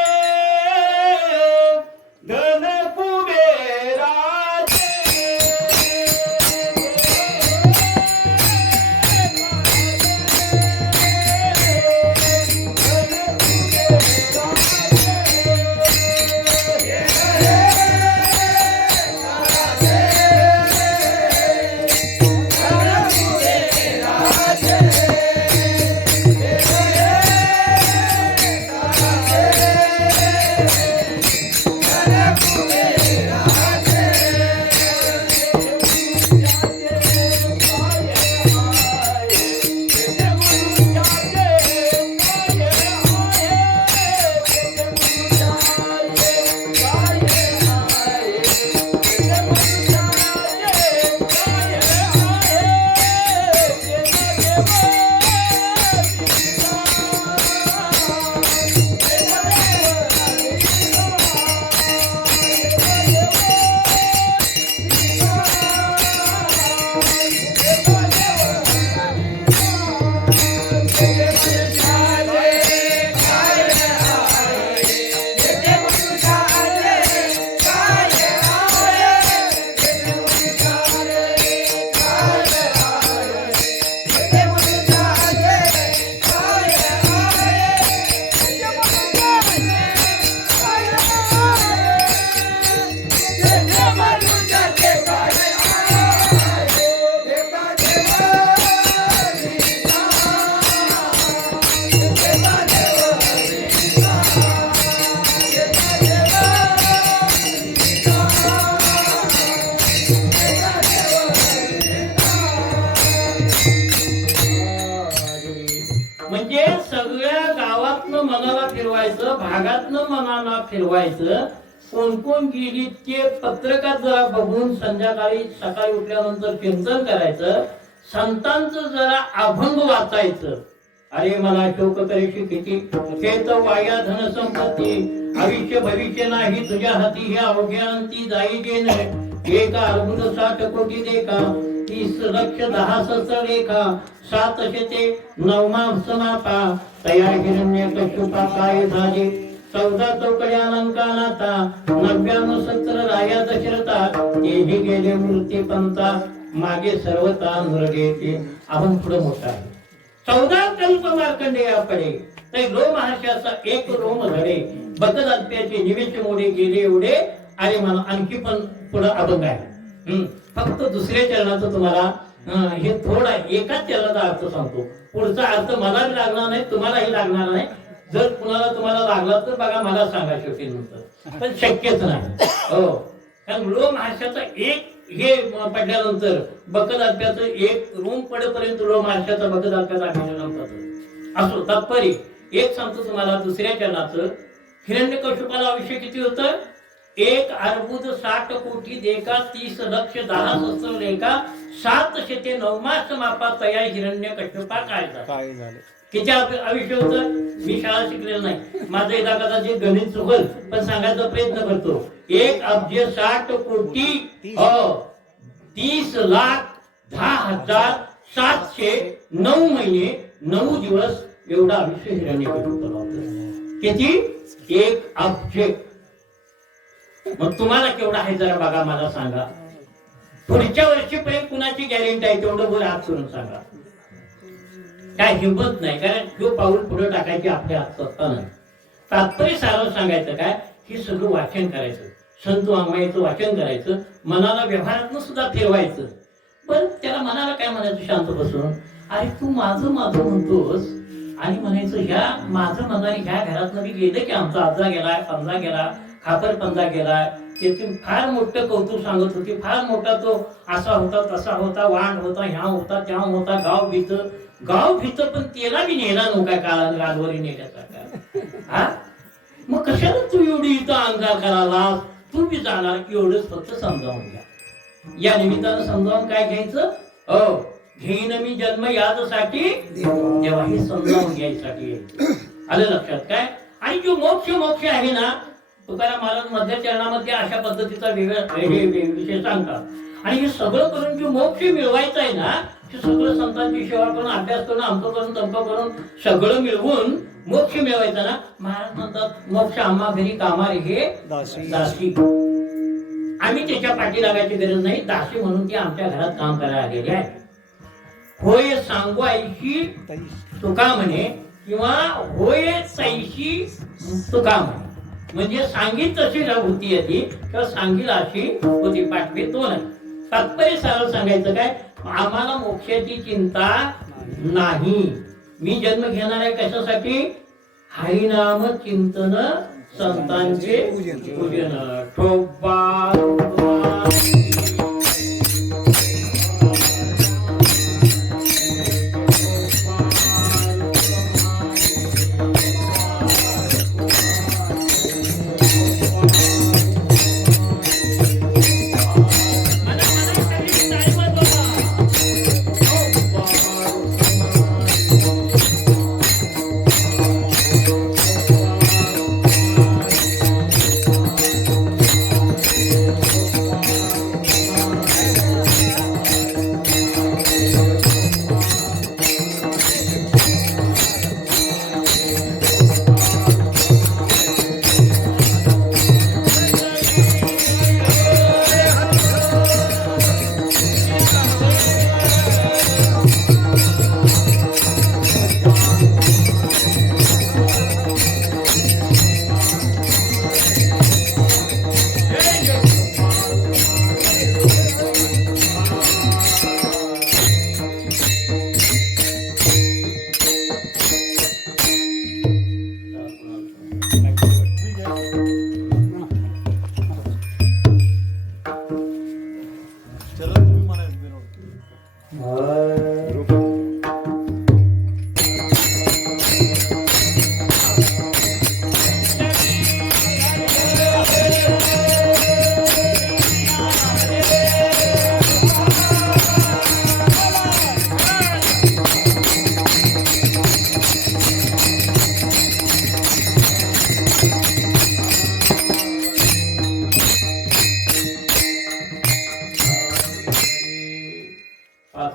धन कुबेराचे. म्हणजे सगळ्या गावातनं मनाला फिरवायचं, भागातनं मनाला फिरवायचं, कोण कोण गेली ते पत्रकात जरा बघून संध्याकाळी सकाळी उठल्यानंतर चिंतन करायचं, संतांचं जरा अभंग वाचायचं. अरे मला शोक करीशी किती, शेत वाया धन संपत्ती, आयुष्य भविष्य नाही तुझ्या हाती, हे अवघ्यांती जाई जेन, एका अर्बुद 60 कोटी देखा, 30 लक्ष 10 सहस्र रेखा, 7 शते 9 समापा, तया हिरण्य कश्यपा काय झाले, 14 चौकड्या अलंकानाता, 99 सत्र राया दशरथा, तेही गेले मूर्ती पंता, मागे सर्वता नृगेते. आपण पुढे मोठा आहे. 14 कल्प मार्कंडेया पडे, ते लोमहर्षाचा एक रोम घडे, बकदात्याचे निवेश मोडे गेले एवढे. आणि मला आणखी पण पुढे अभंग आहे. फक्त दुसऱ्या चरणाचं तुम्हाला हे थोडा एकाच चरणाचा अर्थ सांगतो. पुढचा अर्थ मला लागणार नाही, तुम्हालाही लागणार नाही. जर तुम्हाला लागला तर बघा, मला सांगा शेवटी नंतर, पण शक्यच नाही. हो, कारण लोमहर्षाचा एक हे पडल्यानंतर बकदात्याचं एक रूम पडेपर्यंत लोमहर्षाचा बकदात्याचा अभिनय असो. तात्पर्य एक सांगतो तुम्हाला दुसऱ्या चरणाचं. हिरण्यकश्यपाला आयुष्य किती होतं? 1 अर्बुद 60 कोटी देखा, 30 लक्ष 10 सहस्र लेखा, 7 शते 9 मापा, तया हिरण्यकश्यपा काय झाले. किती आयुष्य होतं? मी शाळा शिकलेलं नाही, माझं एकदा कदाचित गणित चुकल, पण सांगायचा प्रयत्न करतो. 1 अब्ज 60 कोटी 30 लाख 10,709 महिने 9 दिवस एवढा आयुष्य हिरण्यकश्यपाला होतं. किती? 1 अब्ज. मग तुम्हाला केवढा आहे जरा बघा, मला सांगा. पुढच्या वर्षीपर्यंत कुणाची गॅरंटी आहे? तेवढं बोल हात करून सांगा. काय हिंमत नाही, कारण जो पाऊल पुढे टाकायची आपल्या हात सत्ता नाही. तात्पर्य सारं सांगायचं काय, हे सगळं वाचन करायचं, संत वाङ्मयाचं वाचन करायचं, मनाला व्यवहारातनं सुद्धा फिरवायचं. पण त्याला मनाला काय म्हणायचं शांत बसून, अरे तू माझं माझं म्हणतोस, आणि म्हणायचं ह्या माझं मनाने ह्या घरातनं मी गेलं की आमचा आजा गेलाय, पंजा गेला, खापर पंजा गेलाय, त्याचे फार मोठं कौतुक सांगत होती, फार मोठा तो असा होता तसा होता, वाण होता, ह्या होता त्या होता, गाव भीत, पण त्याला मी नेला नव्हता काळात गाडवरी नेल्यासारखा. हा, मग कशाला तू एवढी इथं अंगार करायला, तू बी जाणार एवढंच फक्त समजावून घ्या. या निमित्तानं समजावून काय घ्यायचं? घेईन मी जन्म यादसाठी, तेव्हा हे समजावून घ्यायसाठी. आलं लक्षात काय? आणि जो मोक्ष आहे ना, तुकाराम महाराज मध्य चरणामध्ये अशा पद्धतीचा विषय सांगतात. आणि हे सगळं करून जो मोक्ष मिळवायचा आहे ना, हे सगळं संतांची सेवा करून, अभ्यास करून, आमचं करून, तमकं करून, सगळं मिळवून मोक्ष मिळवायचा ना. महाराज म्हणतात मोक्ष आम्हा घरी कामारे हे दासी. आम्ही त्याच्या पाठी लागायची गरज नाही, दासी म्हणून ती आमच्या घरात काम करायला आलेली आहे. होय सांगू आईशी तुका म्हणे, किंवा होय तैशी तुका म्हणे. म्हणजे सांगित तशी होती याची, किंवा सांगील अशी होती, पाठवे तो नाही. तात्पर्य सरळ सांगायचं काय, आम्हाला मोक्षाची चिंता नाही. मी जन्म घेणार आहे कशासाठी? हरिनाम चिंतन, संतांचे पूजन. ठोबा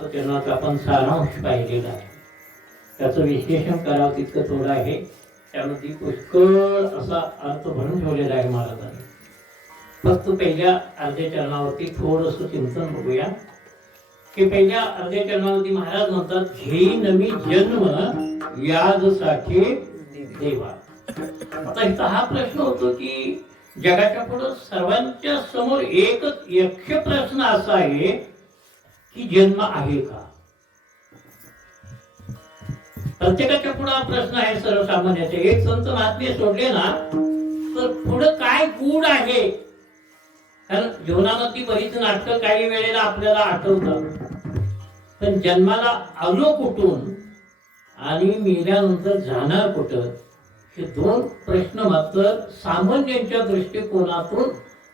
सप्तचरणाचा आपण सारांश पाहिलेला आहे. त्याचं विश्लेषण करावं तितकं थोडं आहे. त्यामध्ये पुष्कळ असा अर्थ भरून ठेवलेला आहे महाराजांनी. फक्त पहिल्या अर्ध्या चरणावरती थोडंसं चिंतन बघूया की पहिल्या अर्ध्या चरणावरती महाराज म्हणतात, घेईन मी जन्म याजसाठी देवा. आता इथं हा प्रश्न होतो की जगाच्या पुढे सर्वांच्या समोर एकच यक्ष प्रश्न असा आहे की जन्म आहे का? प्रत्येकाच्या पुढे हा प्रश्न आहे सर्वसामान्याचे. एक संत महात्मे सोडले ना तर पुढे काय गूढ आहे? कारण जीवनामध्ये बरीच नाटकं काही वेळेला आपल्याला आठवतात, पण जन्माला आलो कुठून आणि मेल्यानंतर जाणार कुठं, हे दोन प्रश्न मात्र सामान्यांच्या दृष्टिकोनातून,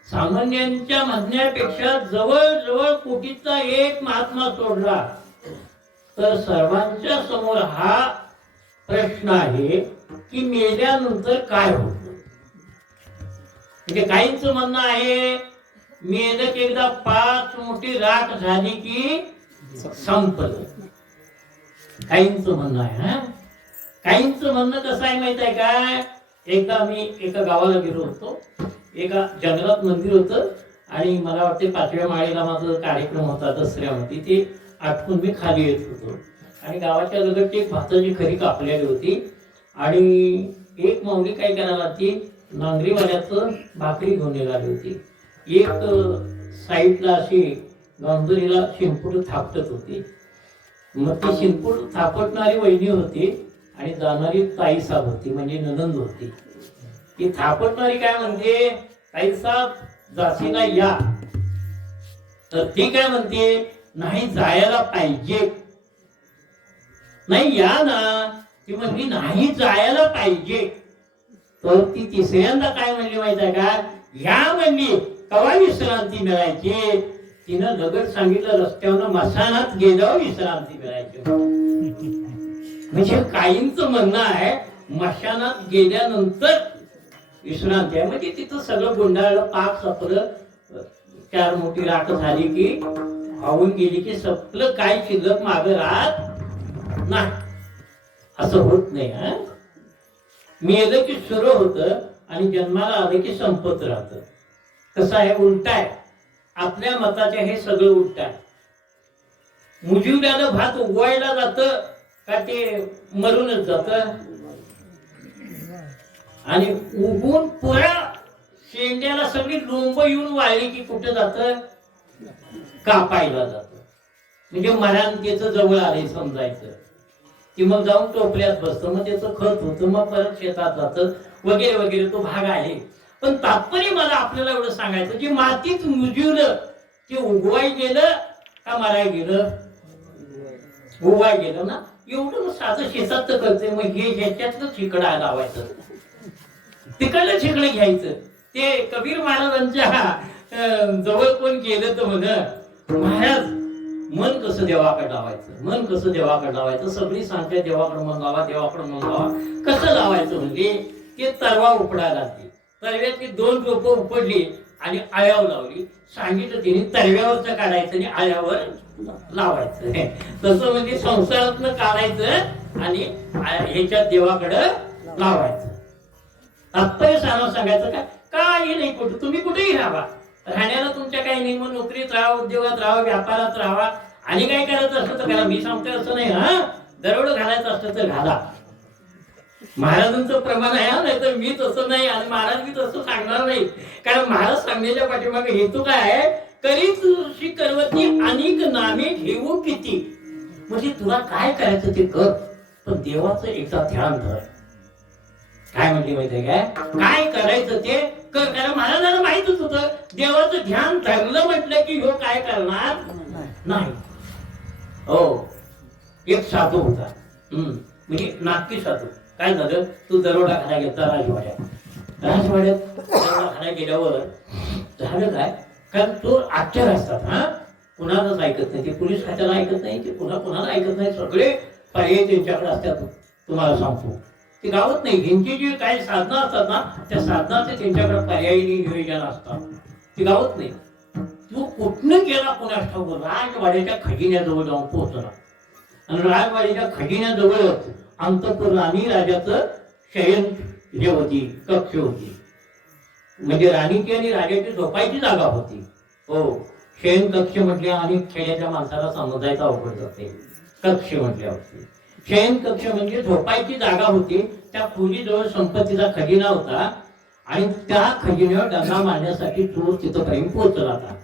सामान्यांच्या म्हणण्यापेक्षा जवळजवळ कोटीचा एक महात्मा सोडला तर सर्वांच्या समोर हा प्रश्न आहे की मेल्यानंतर काय होतं. म्हणजे काहींचं म्हणणं आहे मेलं की एकदा पाच मोठी राख झाली की संपलं. काहींचं म्हणणं आहे. काहींचं म्हणणं कसं आहे माहित आहे काय? एकदा आम्ही एका गावाला गेलो होतो. एका जंगलात मंदिर होतं आणि मला वाटते 5व्या माळेला माझा कार्यक्रम होता दसऱ्यामध्ये. ते आठवून मी खाली येत होतो आणि गावाच्या लगतची एक भाताची खरी कापलेली होती आणि एक माऊली काय करायला ती नांगरीवाल्याचं भाकरी घेऊन निघाली होती. एक साईडला अशी गांधुरीला शिंपूट थापटत होती. मग ती शिंपूट थापटणारी वहिनी होती आणि जाणारी ताईसाब होती, म्हणजे ननंद होती. ती थापटणारी काय म्हणते, ताईसाब जाशीला या. तर ती काय म्हणते, नाही जायला पाहिजे. नाही या ना. ती म्हणली नाही जायला पाहिजे. तर ती तिसऱ्यांदा काय म्हणली माहित आहे का, या म्हणली. कवा विश्रांती मिळायची? तिनं लगत सांगितलं, रस्त्यावर मसानात गेल्यावर विश्रांती मिळायची. म्हणजे काहींचं म्हणणं आहे मशानात गेल्यानंतर विश्रांती आहे. म्हणजे तिथं सगळं गुंडाळलं, पाक सपलं, चार मोठी राख झाली की वाहून गेली की सपलं, काय शिल्लक मागं राहत नाही. असं होत नाही. मेलं की सुरू होतं आणि जन्माला आलं की संपत राहतं. कसं आहे, उलट आहे. आपल्या मताचे हे सगळं उलट आहे. मुजिवल्यानं भात उगवायला जातं का ते मरूनच जात, आणि उगून पुऱ्या शेंड्याला सगळी लोंब येऊन वाळली की कुठे जात, कापायला जात. म्हणजे मरण त्याचं जवळ आले समजायचं. ती मग जाऊन टोपल्यात बसतं, मग त्याचं खत होतं, मग परत शेतात जातं वगैरे वगैरे. तो भाग आहे. पण तात्पर्य मला आपल्याला एवढं सांगायचं, जे मातीत मुजिवलं ते उगवाय गेलं का मराय गेलं? उगवाय गेलं ना. एवढं साधं शेतात तर करते. मग हे ह्याच्यातलं छिकडा लावायचं, तिकडलं छिकडं घ्यायचं. ते कबीर महाराजांच्या जवळ कोण गेलं तर म्हण, महाराज मन कसं देवाकडे लावायचं, मन कसं देवाकडे लावायचं. सगळी सांगते देवाकडे मन लावा, देवाकडे मन लावा. कसं लावायचं म्हणजे ते तरवा उपडायला लागली. तरव्यातली 2 रोपं उपडली आणि आळ्यावर लावली. सांगितलं तिने तरव्यावरचं काढायचं आणि आळ्यावर लावायचं. तसं म्हणजे संसारातनं काढायचं आणि ह्याच्यात देवाकडं लावायचं. तात्पर्य सांगायचं का, काही नाही. कुठं तुम्ही कुठेही राहा, राहण्याला तुमच्या काही नाही. मग नोकरीत राहा, उद्योगात राहा, व्यापारात राहा, आणि काय करायचं असतं तर करा. मी सांगतोय असं नाही. दरवड घालायचं असतं तर घाला. महाराजांचं प्रमाण आहे. नाही तर मी तसं नाही आणि महाराज मी तसं सांगणार नाही. कारण महाराज सांगण्याच्या पाठीमागे हेतू काय आहे, करीत ऋषी करवती अनेक नामे घेऊ किती. म्हणजे तुला काय करायचं ते कर, पण देवाचं एकदा ध्यान धर. काय म्हणते माहितीये काय करायचं ते कर. कारण महाराजांना माहितच होतं देवाचं ध्यान धरलं म्हटलं की ह्यो काय करणार नाही. हो, एक साधू होता, म्हणजे नागती साधू. काय झालं, तू दरोडा खायला गेला राजवाड्यात. दरोडा खायला गेल्यावर झालं काय, कारण तो आश्चर्य असतात. कुणालाच ऐकत नाही. ते पोलीस खात्याला ऐकत नाही, ते कुणाला ऐकत नाही. सगळे पर्याय त्यांच्याकडे असतात. तुम्हाला सांगतो ते गावत नाही. ह्यांची जी काही साधना असतात ना, त्या साधनाचे त्यांच्याकडे पर्यायी नियोजन असतात. ते गावत नाही. तो कुठनं गेला कोणास ठाऊक राजवाड्याच्या खजिन्याजवळ जाऊन पोहोचला आणि राजवाड्याच्या खजिन्याजवळ अंतपुराणी राजाचं शयन हे होती, कक्ष होती. म्हणजे राणीची आणि राजाची झोपायची जागा होती. हो, शयन कक्ष म्हटले आणि खेड्याच्या माणसाला समजायचा अवघड जाते. कक्ष म्हटल्यावरती शयन कक्ष म्हणजे झोपायची जागा होती. त्या खोलीजवळ संपत्तीचा खजिना होता आणि त्या खजिन्यावर डंगा मारण्यासाठी चोर तिथपर्यंत पोहोचला होता.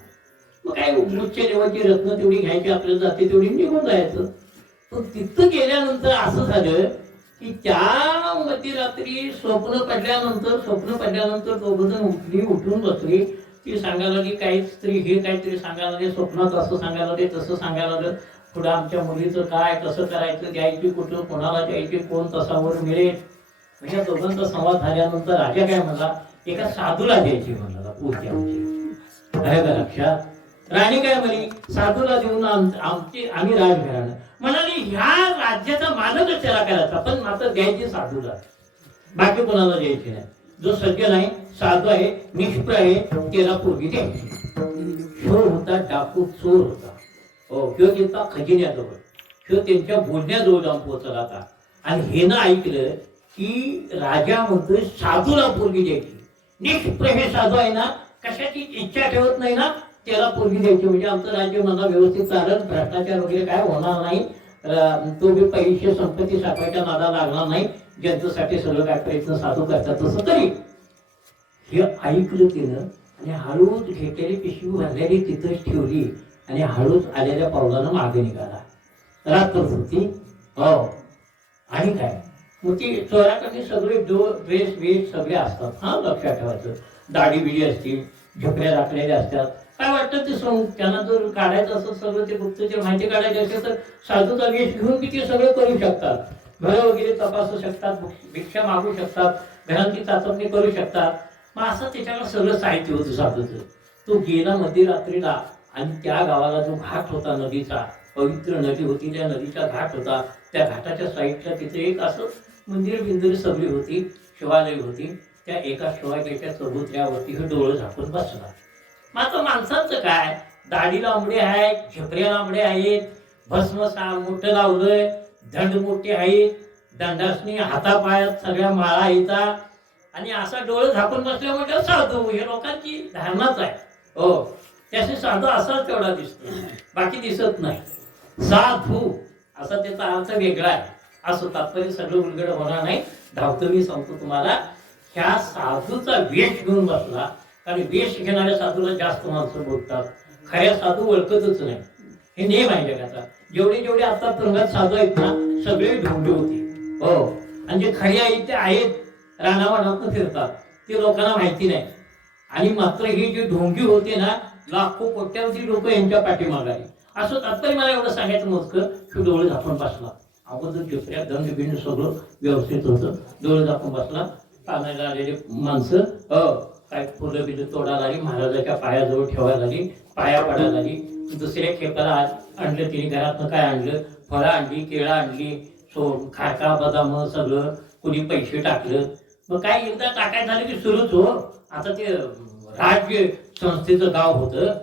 मग काय उच्च देवाची रत्न तेवढी घ्यायची आपल्याला जाते तेवढी निघून जायचं. पण तिथं गेल्यानंतर असं झालं की त्या मध्यरात्री स्वप्न पडल्यानंतर दोघजण उठून बसली. ती सांगायला लागली काही स्त्री हे काहीतरी सांगायला लागले, स्वप्नात असं सांगायला लागले, तसं सांगायला लागलं. पुढं आमच्या मुलीचं काय कसं करायचं, द्यायची कुठं, कोणाला द्यायची, कोण तसावर मिळेल. म्हणजे दोघांचा संवाद झाल्यानंतर राजा काय म्हणला, एका साधूला द्यायची म्हणला पूर्ती आमची. आहे का लक्षात? राणी काय म्हणे, साधूला देऊन आम्ही राजघराणं म्हणाली ह्या राज्याचा मालकच त्याला करायचा, पण मात्र द्यायची साधूला, बाकी कोणाला द्यायची नाही. जो सज्जन आहे, साधू आहे, निष्प्र आहे, त्याला पोरगी द्यायची. शोर होता, डाकू चोर होता. हो, ह्यो गेला खजिन्याजवळ, ह्यो त्यांच्या बोलण्याजवळ जाऊन पोहोचला होता. आणि हे ना ऐकलं की राजा म्हणतोय साधूला पोरगी द्यायची. निष्प्र हे साधू आहे ना, कशाची इच्छा ठेवत नाही ना, त्याला पोरगी द्यायची. म्हणजे आमचं राज्य मला व्यवस्थित चालेल, भ्रष्टाचार वगैरे काय होणार नाही, तो बी पैसे संपत्ती साठवायच्या नादा लागणार नाही, जनतेसाठी सगळं काय प्रयत्न साधू करतात तसं तरी. हे ऐकलं तिनं आणि हळूच घेतलेली पिशवी भरलेली तिथंच ठेवली आणि हळूच आलेल्या पावलानं मागे निघाला. रात्र होती. हो, आणि काय मग ती चोराकडे सगळे ड्रेस वेस सगळे असतात. हा, लक्षात ठेवायचं. दाढी बिडी असतील, झोपड्या राखलेल्या असतात. काय वाटतं ते त्यांना जर काढायचं असं सगळं ते गुप्तचर माहिती काढायची असेल तर साधूचा वेश घेऊन किती सगळं करू शकतात. घर वगैरे तपासू शकतात, भिक्षा मागू शकतात, घरांची चाचपणी करू शकतात. मग असं त्याच्याला सगळं साहित्य होतं साधूचं. तो गेला मध्यरात्रीला आणि त्या गावाला जो घाट होता नदीचा, पवित्र नदी होती, त्या नदीचा घाट होता. त्या घाटाच्या साईडला तिथे एक असं मंदिर सगळी होती, शिवालय होती. त्या एका शिवालयाच्या चबुतऱ्यावरती हे डोळं झाकून बसला. मात्र माणसांचं काय, दाढी लांबडे आहेत, झेपऱ्या लांबडे आहेत, भस्म मोठं लावलंय, दंड मोठे आहेत, दंडासनी हातापायात सगळ्या माळा येतात आणि असा डोळं झाकून बसल्यामुळे साधू हे लोकांची धारणाच आहे. हो, त्याचे साधू असाच तेवढा दिसतो, बाकी दिसत नाही. साधू असा त्याचा अर्थ वेगळा आहे. असं तात्पर्य सगळं उलगड होणार नाही. धावतं मी सांगतो तुम्हाला, ह्या साधूचा वेश घेऊन बसला. कारण वेश घेणाऱ्या साधूला जास्त माणसं बोलतात, खऱ्या साधू ओळखतच नाही. हे नियम आहे जगाचा. जेवढे आता तुरुंगात साधू आहेत ना, सगळे ढोंगी होते. हो, आणि जे खरे आहेत ते आहेत, रानावनात फिरतात, ते लोकांना माहिती नाही. आणि मात्र हे जे ढोंगी होते ना, लाखो कोट्यावधी लोक यांच्या पाठीमागाले. असं तात्पर्य मला एवढं सांगायचं मोजकं की डोळे झाकून बसला. अगोदर दुसऱ्या दंड बिंड सगळं व्यवस्थित होतं. डोळे झाकून बसला. पाण्याला आलेले माणसं काय फुलं बिलं तोडायला आली, महाराजाच्या पायाजवळ ठेवायला लागली, पाया पडायला लागली. दुसऱ्या खेपाला आणलं तिने, घरातनं काय आणलं, फळं आणली, केळं आणली, खारका बदाम सगळं, कुणी पैसे टाकलं. मग काय एकदा टाकायचं झालं की सुरूच हो. आता ते राज्य संस्थेचं गाव होतं,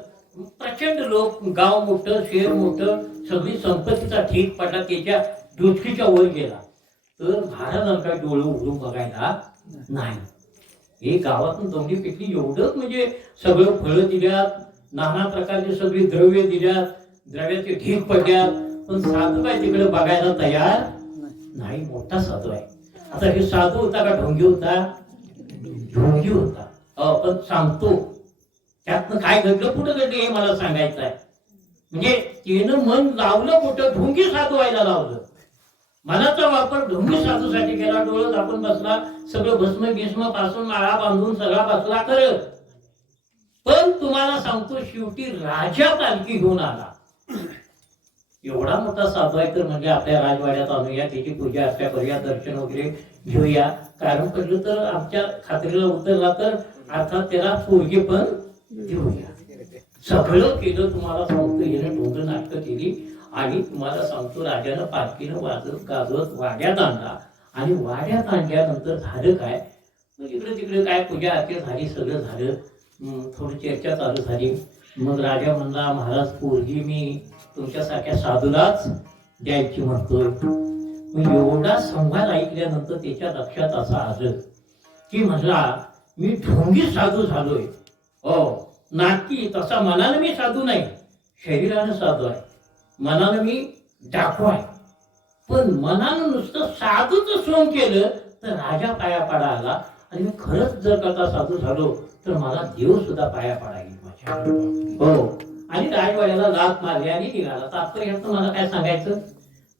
प्रचंड लोक, गाव मोठं, शहर मोठं, सगळी संपत्तीचा ठीक पडला, त्याच्या डोचकीच्या वर गेला. तर महाराजांना डोळे उघडून बघायला नाही. हे गावातून तोंडी पिकली, एवढंच म्हणजे सगळं फळं दिल्यात, नाना प्रकारचे सगळी द्रव्य दिल्यात, द्रव्याचे ढीक पडल्यात, पण साधू काय तिकडे बघायला तयार नाही. मोठा साधू आहे. आता हे साधू होता का ढोंगी होता? ढोंगी होता. पण सांगतो त्यातनं काय घडलं, कुठं घडलं हे मला सांगायचं आहे. म्हणजे तिनं मन लावलं कुठं, ढोंगी साधू व्हायला लावलं. मनाचा वापर ढोंगी साधूसाठी केला. डोळं झाकून बसला, सगळं भस्म भीष्म पासून माळा बांधून सगळा बसला करत. पण तुम्हाला सांगतो शेवटी राजा पालखी घेऊन आला. एवढा मोठा साधू आहे तर म्हणजे आपल्या राजवाड्यात आणूया, त्याची पूजा अर्चा करूया, दर्शन वगैरे घेऊया. कारण पडलं तर आमच्या खात्रीला उतरला तर अर्थात त्याला पोरगी पण घेऊया. सगळं केलं. तुम्हाला सांगतो हिने ढोंग नाटकं केली आणि तुम्हाला सांगतो राजानं पालखीनं वाजत गाजवत वाड्यात आणला. आणि वाड्यात आणल्यानंतर झालं काय, मग इकडे तिकडे काय पूजा अर्चा झाली, सगळं झालं. थोडी चर्चा चालू झाली. मग राजा म्हणला, महाराज पोरगी मी तुमच्यासारख्या साधूलाच द्यायची म्हणतोय. मग एवढा संवाद ऐकल्यानंतर त्याच्या लक्षात असं आलं की म्हणला, मी ढोंगी साधू झालोय. हो, नाकी तसा मनानं मी साधू नाही, शरीरानं साधू आहे. मनानं मी डाकू आहे, पण मनानं नुसतं साधूच सोंग केलं तर राजा पाया पाडा आला. आणि मी खरंच जर का साधू झालो तर मला देव सुद्धा पाया पाडायला माझ्या. हो, आणि राजवाड्याला लाथ मारली आणि निघाला. तात्पर्य मला काय सांगायचं,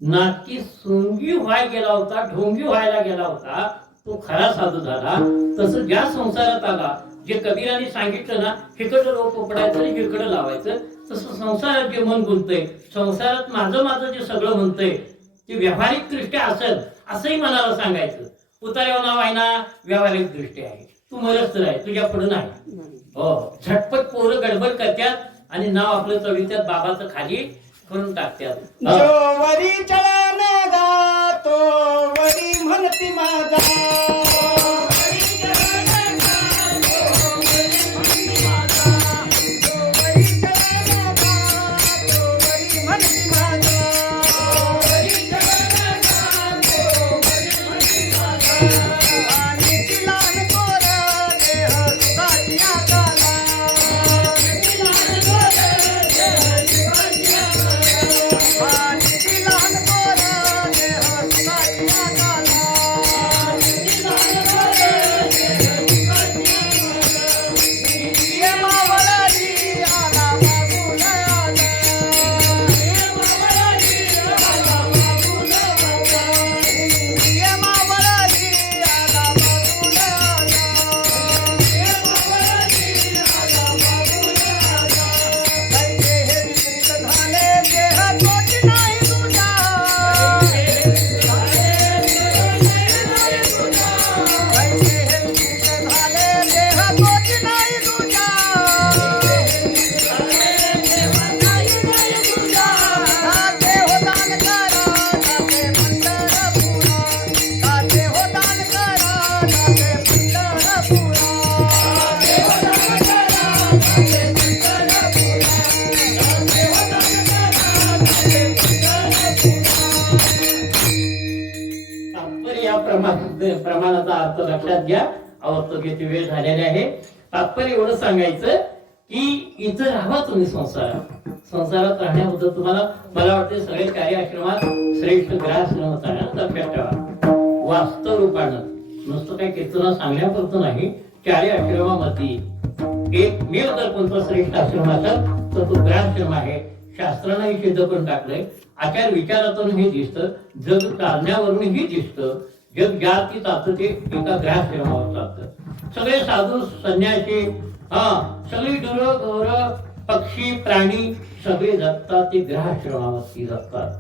नाकी सोंगी व्हायला गेला होता, ढोंगी व्हायला गेला होता, तो खरा साधू झाला. तसं ज्या संसारात आला, जे कबीराने सांगितलं ना, हिकडं लोक पकडायचं आणि हिकडं लावायचं, तसं संसारात जे मन गुंततंय, संसारात माझं माझं जे सगळं म्हणतंय ते व्यावहारिक दृष्ट्या असेल असंही मनाला सांगायचं. उतार्यावर नाव आहे ना, व्यावहारिक दृष्ट्या आहे, तू मरच तर आहे, तुझ्या पुढे नाही. हो, झटपट पोरं गडबड करतात आणि नाव आपलं चढवित्यात, बाबाचं खाली करून टाकतात. जो वरी चलन गातो वरी म्हणती माझा. प्रमाणाचा अर्थ लक्षात घ्या. अवस्थेची वेळ झालेली आहे. तात्पर्य एवढं सांगायचं की इथं राहा तुम्ही संसारात. संसारात राहण्याबद्दल तुम्हाला मला वाटतं सगळे कार्य आश्रमात श्रेष्ठ ग्रहाश्रम लक्षात ठेवा. वास्तव रूपानं नुसतं काही कीर्तना सांगण्यापुरतं नाही, कार्य आश्रमामध्ये एक मेव जर कोणता श्रेष्ठ आश्रम असेल तर तो ग्रहाश्रम आहे. शास्त्राने सिद्ध करून टाकलंय. आचार विचारातूनही दिसतं, जग चालण्यावरूनही दिसतं. जग ज्याची चालतं ते एका ग्रहाश्रमावर चालतं. सगळे साधू संन्यासी, सगळी ढोर गौर पक्षी प्राणी सगळे जगतात ते ग्रहाश्रमावरती जगतात.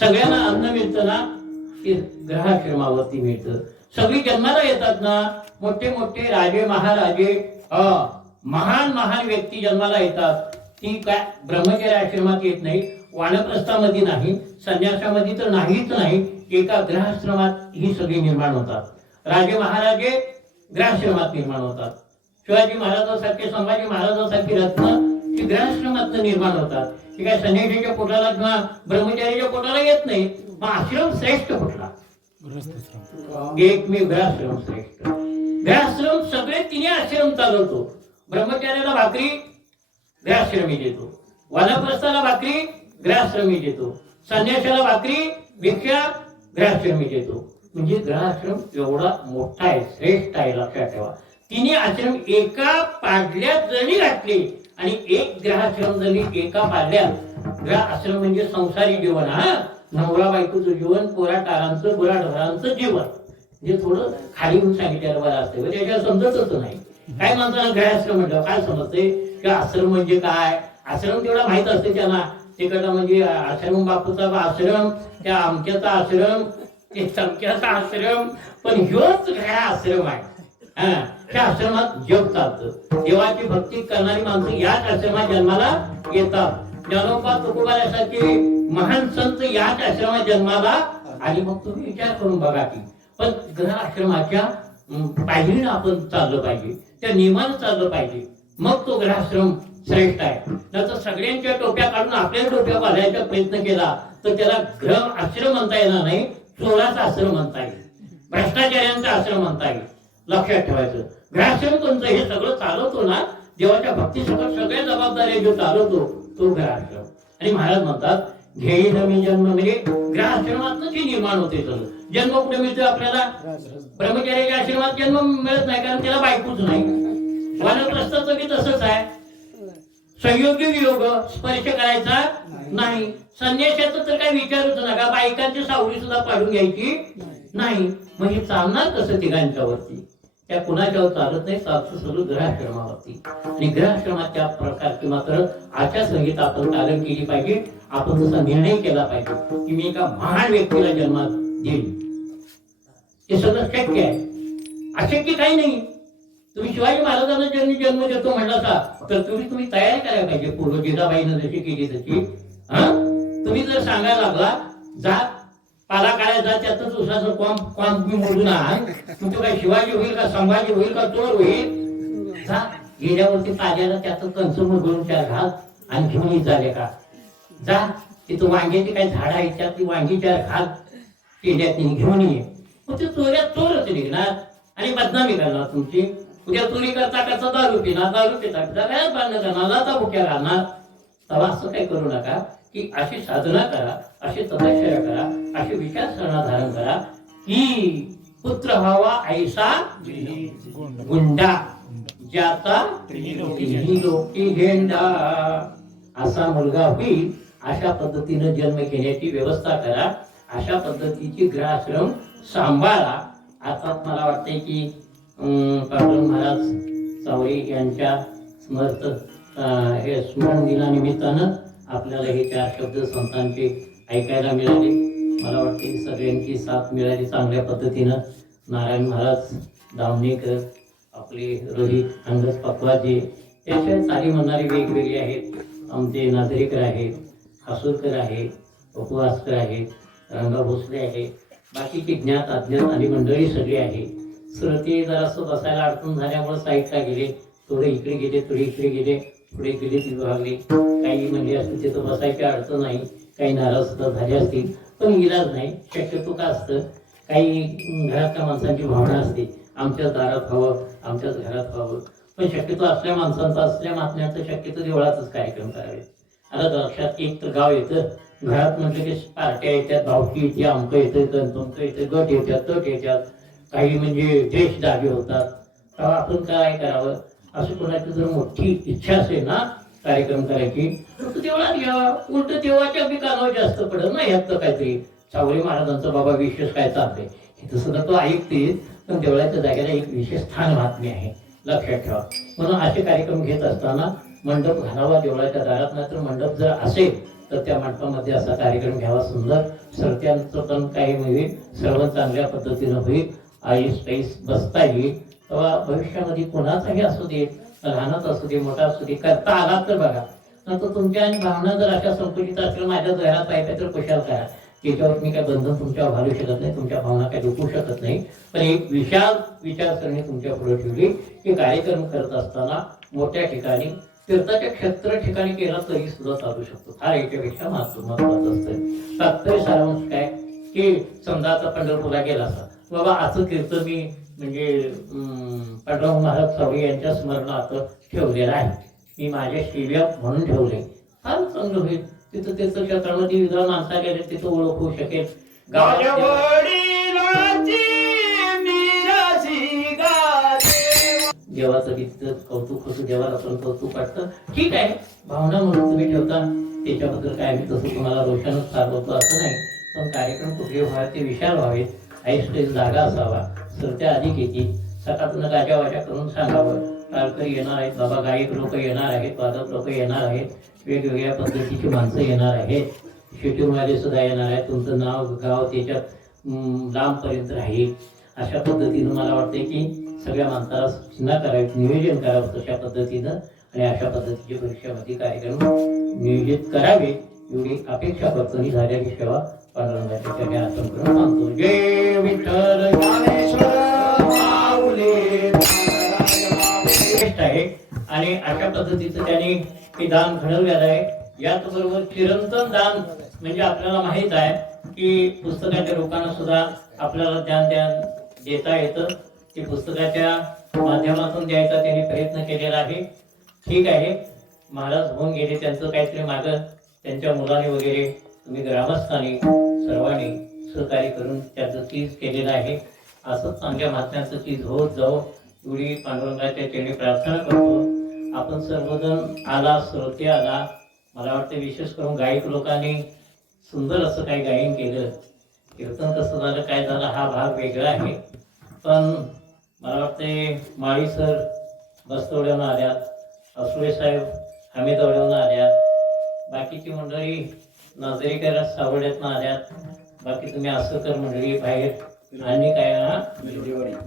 सगळ्यांना अन्न मिळतं ना, ते ग्रहाश्रमावरती मिळतं. सगळी जन्माला येतात ना, मोठे मोठे राजे महाराजे, महान महान व्यक्ती जन्माला येतात. ती काय ब्रह्मचर्य आश्रमात येत नाही, वानप्रस्थामध्ये नाही, संन्यासामध्ये तर नाहीच नाही. एका ग्रहाश्रमात ही सगळी निर्माण होतात. राजे महाराजे ग्रहाश्रमात निर्माण होतात. शिवाजी महाराजांसारखे, संभाजी महाराजांसारखी रत्न ही ग्रहाश्रमात निर्माण होतात. हे काय संन्यासीच्या पोटाला किंवा ब्रह्मचारीच्या पोटाला येत नाही. मग आश्रम श्रेष्ठ कुठला? एकमेव ग्रहाश्रम श्रेष्ठ. ग्रहाश्रम सगळे तिने आश्रम चालवतो. ब्रह्मचार्याला भाकरी ग्रहाश्रमी देतो, वानप्रस्थाला भाकरी ग्रहाश्रमी देतो, संन्यासाला भाकरी भिक्षा ग्रहाश्रमी देतो. म्हणजे ग्रहाश्रम एवढा मोठा आहे, श्रेष्ठ आहे. लक्षात ठेवा. तिने आश्रम एका पाडल्यात जरी घातले आणि एक ग्रहाश्रम जरी एका पाडल्यात. ग्रह आश्रम म्हणजे संसारी जीवन, नवरा बायकोचं जीवन, पोराटारांचं गुराढोरांचं जीवन. म्हणजे थोडं खाली येऊन सांगितल्यावर बरं असतं, त्याच्यावर समजतच नाही. काय माणसाला ग्रहाश्रम म्हटलं काय समजते की आश्रम म्हणजे काय? आश्रम तेवढा माहित असते त्यांना. तिकडला म्हणजे आश्रम बापूचा आश्रम, त्या आमच्याचा आश्रम, ते चमक्याचा आश्रम, पण ह्योच ग्रह आश्रम आहे. त्या आश्रमात जग चालतं. देवाची भक्ती करणारी माणसं याच आश्रमात जन्माला येतात. ज्ञानोबा तुकोबासारखे महान संत याच आश्रमात जन्माला. आणि मग तुम्ही विचार करून बघा की, पण ग्रह आश्रमाच्या पायरीनं आपण चाललं पाहिजे, त्या नियमानं चाललं पाहिजे. मग तो ग्रहाश्रम श्रेष्ठ आहे. नंतर सगळ्यांच्या टोप्या काढून आपल्या टोप्या घालायचा प्रयत्न केला तर त्याला ग्रह आश्रम म्हणता येणार नाही, चोराचा आश्रम म्हणता येईल, भ्रष्टाचार्यांचा आश्रम म्हणता येईल. लक्षात ठेवायचं. ग्रहाश्रम कोणतं हे सगळं चालवतो ना, देवाच्या भक्तीसोबत सगळ्या जबाबदाऱ्या जो चालवतो तो ग्रहाश्रम. आणि महाराज म्हणतात घेईन मी जन्म, म्हणजे ग्रहाश्रमातनं जे निर्माण होते सगळं. जन्म कुठे मिळतो आपल्याला? ब्रह्मचार्याच्या आश्रमात जन्म मिळत नाही, कारण त्याला बायकोच नाही. वानप्रस्थाचं बी तसंच आहे. संयोगी योग स्पर्श करायचा नाही. संन्यासाचं तर काय विचारूच नका, बायकांची सावली सुद्धा पाडून घ्यायची नाही. मग हे चालणार कसं तिघांच्या वरती? त्या कुणाच्यावर चालत नाही, चालतं सगळं ग्रहाश्रमावरती. आणि ग्रहाश्रमाच्या प्रकारची मात्र आचारसंहिता आपण पालन केली पाहिजे. आपण तसा निर्णय केला पाहिजे की मी एका महान व्यक्तीला जन्मात देईन. हे सगळं शक्य आहे, अशक्य काही नाही. तुम्ही शिवाजी महाराजांना जन्म देतो म्हणला तर तुम्ही तयारी करायला पाहिजे. पूर्व जिजाबाईनं जशी केली तशी. तुम्ही जर सांगायला लागला जा पाला काढायचा त्यातच उसाचं कॉम तुम्ही मोडून आहात, तुमचं काय शिवाजी होईल का संभाजी होईल का चोर होईल? जा गेल्यावरती ताज्याला त्याचं कंस मोडून चार घाल आणि घेऊन झाले का. जा तिथं वांग्याची काही झाड आहेत त्यातली वांगी चार घाल केल्यात घेऊन ये. मग ते चोऱ्यात चोरच निघणार आणि बदनामी करणार तुमची. उद्या चोरी करता करता दारू पिणार, दारू पिता पिता काय बांधणं करणार, लाता भुक्या घालणार. तेव्हा असं काही करू नका की अशी साधना करा, अशी तपश्चर्या करा, अशी विचारसरणा धारण करा की पुत्र व्हावा ऐसा गुंडा ज्याचा तिन्ही लोकी झेंडा. असा मुलगा होईल अशा पद्धतीनं जन्म घेण्याची व्यवस्था करा. अशा पद्धतीची ग्रहाश्रम सांभाळा. आता मला वाटतंय की पांडुरंग महाराज सावरी यांच्या हे स्मरण दिनानिमित्तानं आपल्याला हे 4 शब्द संतांचे ऐकायला मिळाले. मला वाटते सगळ्यांची साथ मिळाली चांगल्या पद्धतीनं. नारायण महाराज दामणेकर, आपले रोहित अंगद पकवाजे, त्याशिवाय चाली म्हणणारे वेगवेगळे आहेत. आमचे नागरिकर आहेत, हासूरकर आहेत, उपवासकर आहेत, रंगा भोसले आहेत, बाकीची ज्ञात अज्ञात आणि मंडळी सगळी आहे. श्रोते जरासं बसायला अडचण झाल्यामुळे साईडला गेले, थोडे इकडे गेले, थोडे इकडे गेले, पुढे गेले विभागले. काही म्हणजे असतील तिथं बसायची अडचण नाही, काही नाराज सुद्धा झाले असतील, पण इलाज नाही. शक्यतो का असतं, काही घरातल्या माणसांची भावना असते आमच्याच दारात व्हावं, आमच्याच घरात व्हावं. पण शक्यतो असल्या माणसांचा, असल्या महात्म्याचं शक्यतो देवळातच कार्यक्रम करावे. आता लक्षात एक तर गाव येतं, घरात म्हटलं की पार्ट्या येतात, भावकी येते, अमकं येतं, तंतुमकं येतं, गट येतात, तट येतात, काही म्हणजे देश दाबे होतात. तेव्हा आपण काय करावं? असं कोणाची जर मोठी इच्छा असेल ना कार्यक्रम करायची तर देवळात घ्यावा. उलट देवाच्या बी कानावर जास्त पडत ना यात काहीतरी. सावरी महाराजांचा बाबा विशेष काय चाललंय हे सुद्धा तो ऐकते, पण देवळाच्या जागेला एक विशेष स्थान महात्म्य आहे, लक्षात ठेवा. म्हणून असे कार्यक्रम घेत असताना मंडप घालावा देवळाच्या दारात. नाही तर मंडप जर असेल तर त्या मंडपामध्ये असा कार्यक्रम घ्यावा सुंदर. सरत्यांचं पण काही होईल, सर्व चांगल्या पद्धतीनं होईल, आईस पैस बसता येईल. तेव्हा भविष्यामध्ये कोणाचाही असू दे, लहानच असू दे, मोठा असू दे, करता आला तर बघा. नंतर तुमच्या भावना जर अशा संकुचित असल्या माझ्या घरात पाहिजे तर कुशाल करा. त्याच्यावर मी काही बंधन तुमच्यावर घालू शकत नाही, तुमच्या भावना काही दुखू शकत नाही. पण एक विशाल विचारसरणी तुमच्या पुढे ठेवली की कार्यक्रम करत असताना मोठ्या ठिकाणी तीर्थाच्या क्षेत्र ठिकाणी केला तरी सुद्धा चालू शकतो. हा याच्यापेक्षा महत्वाचं असतं. तात्पर्य सारांश काय की समजा आता पंढरपूरला गेला असा, बाबा असं कीर्तन मी म्हणजे पांडुरंग महाराज सावरी यांच्या स्मरणार्थ ठेवलेलं आहे, मी माझ्या शिव्या म्हणून ठेवले, फार चांगलं होईल. तिथं त्याचं क्षेत्रामध्ये विद्वान माणसा गेले तिथं ओळख होऊ शकेल. देवाचं तिथं कौतुक होतं, देवाला पण कौतुक वाटतं. ठीक आहे, भावना म्हणून तुम्ही ठेवता, त्याच्याबद्दल काय मी तसं तुम्हाला रोषणच सारवतो असं नाही. पण कार्यक्रम कुठले व्हावे ते विशाल व्हावेत, ऐसपैस जागा असावा, सरत्या अधिक येतील, सकाळून गाजावाजा करून सांगावं. टाळकरी येणार आहेत, बाबा गायक लोक येणार आहेत, वादक लोक येणार आहेत, वेगवेगळ्या पद्धतीची माणसं येणार आहेत, शेट्यूरवाले सुद्धा येणार आहेत. तुमचं नाव गाव त्याच्यात लांबपर्यंत राहील. अशा पद्धतीनं मला वाटते की सगळ्या माणसाला सूचना करावी, नियोजन करावं तशा पद्धतीनं, आणि अशा पद्धतीचे भविष्यामध्ये कार्यक्रम नियोजित करावे एवढी अपेक्षा करतो. आणि झालेली सेवा पांडुरंगाच्या चरणी अर्पण करून मानतो. जय विठ्ठल. आहे आणि अशा पद्धतीचं त्यांनी हे दान घडवलेलं आहे. याचबरोबर चिरंतन दान म्हणजे आपल्याला माहित आहे की पुस्तकाच्या लोकांना सुद्धा आपल्याला दान देता येतं. ते पुस्तकाच्या माध्यमातून द्यायचा त्यांनी प्रयत्न केलेला आहे. ठीक आहे, महाराज होऊन गेले, त्यांचं काहीतरी मागं त्यांच्या मुलाने वगैरे तुम्ही ग्रामस्थांनी सर्वांनी सहकार्य करून त्याचं चीज केलेलं आहे. असंच चांगल्या महात्म्याचं चीज होत जाऊ एवढी पांडुरंगाच्या चरणी प्रार्थना करतो. आपण सर्वजण आला, श्रोते आला. मला वाटतं विशेष करून गायक लोकांनी सुंदर असं काही गायन केलं. कीर्तन कसं झालं काय झालं हा भाग वेगळा आहे. पण मला वाटते माळी सर बस्तवड्यानं आल्यात, असुळे साहेब हमीदवड्यानं आल्यात, बाकीची मंडळी नाझरीकर सावड्यातनं आल्यात, बाकी तुम्ही असकर मंडळी बाहेर आणि काय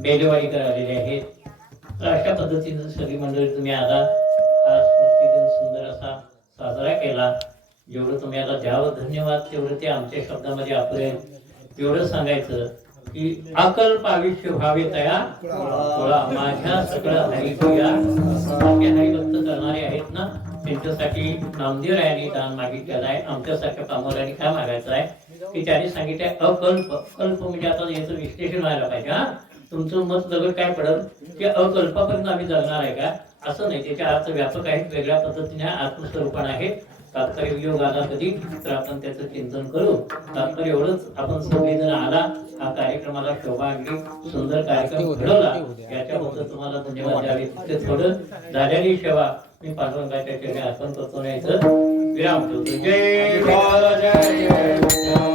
बेलेवाडीकर आलेले आहेत. तर अशा पद्धतीनं सगळी मंडळी तुम्ही आला. हा स्मृती दिन सुंदर असा साजरा केला. जेवढं तुम्ही आता द्यावं धन्यवाद तेवढं ते आमच्या शब्दामध्ये अपुरे. एवढं सांगायचं की अकल्प आयुष्य व्हावे तया थोडा माझ्या सगळं हरिप्रिया. आपले हरिभक्त करणारे आहेत ना त्यांच्यासाठी नामदेवरायांनी दान मागितलेलं आहे. आमच्यासारख्या कामगारांनी काय मागायचं आहे की त्यांनी सांगितलंय अकल्प. अकल्प म्हणजे आता याचं विश्लेषण व्हायला पाहिजे. हा तुमचं मत लगत काय पडल की अकल्पापर्यंत आम्ही जगणार आहे का, असं नाही. त्याचे अर्थ व्यापक आहेत, वेगळ्या पद्धतीने आत्मस्वरूपण आहे. तात्पर्य योग आला कधी तर आपण त्याचं चिंतन करू. तात्पर्य एवढंच, आपण सगळेजण आला, हा कार्यक्रमाला शोभा आणली, सुंदर कार्यक्रम घडवला, याच्याबद्दल तुम्हाला धन्यवाद द्यावे. तिथे थोडं झालेली सेवा मी पांडुरंगाच्या चरणी अर्पण करतो. नाही तर विराम ठेवतो. जय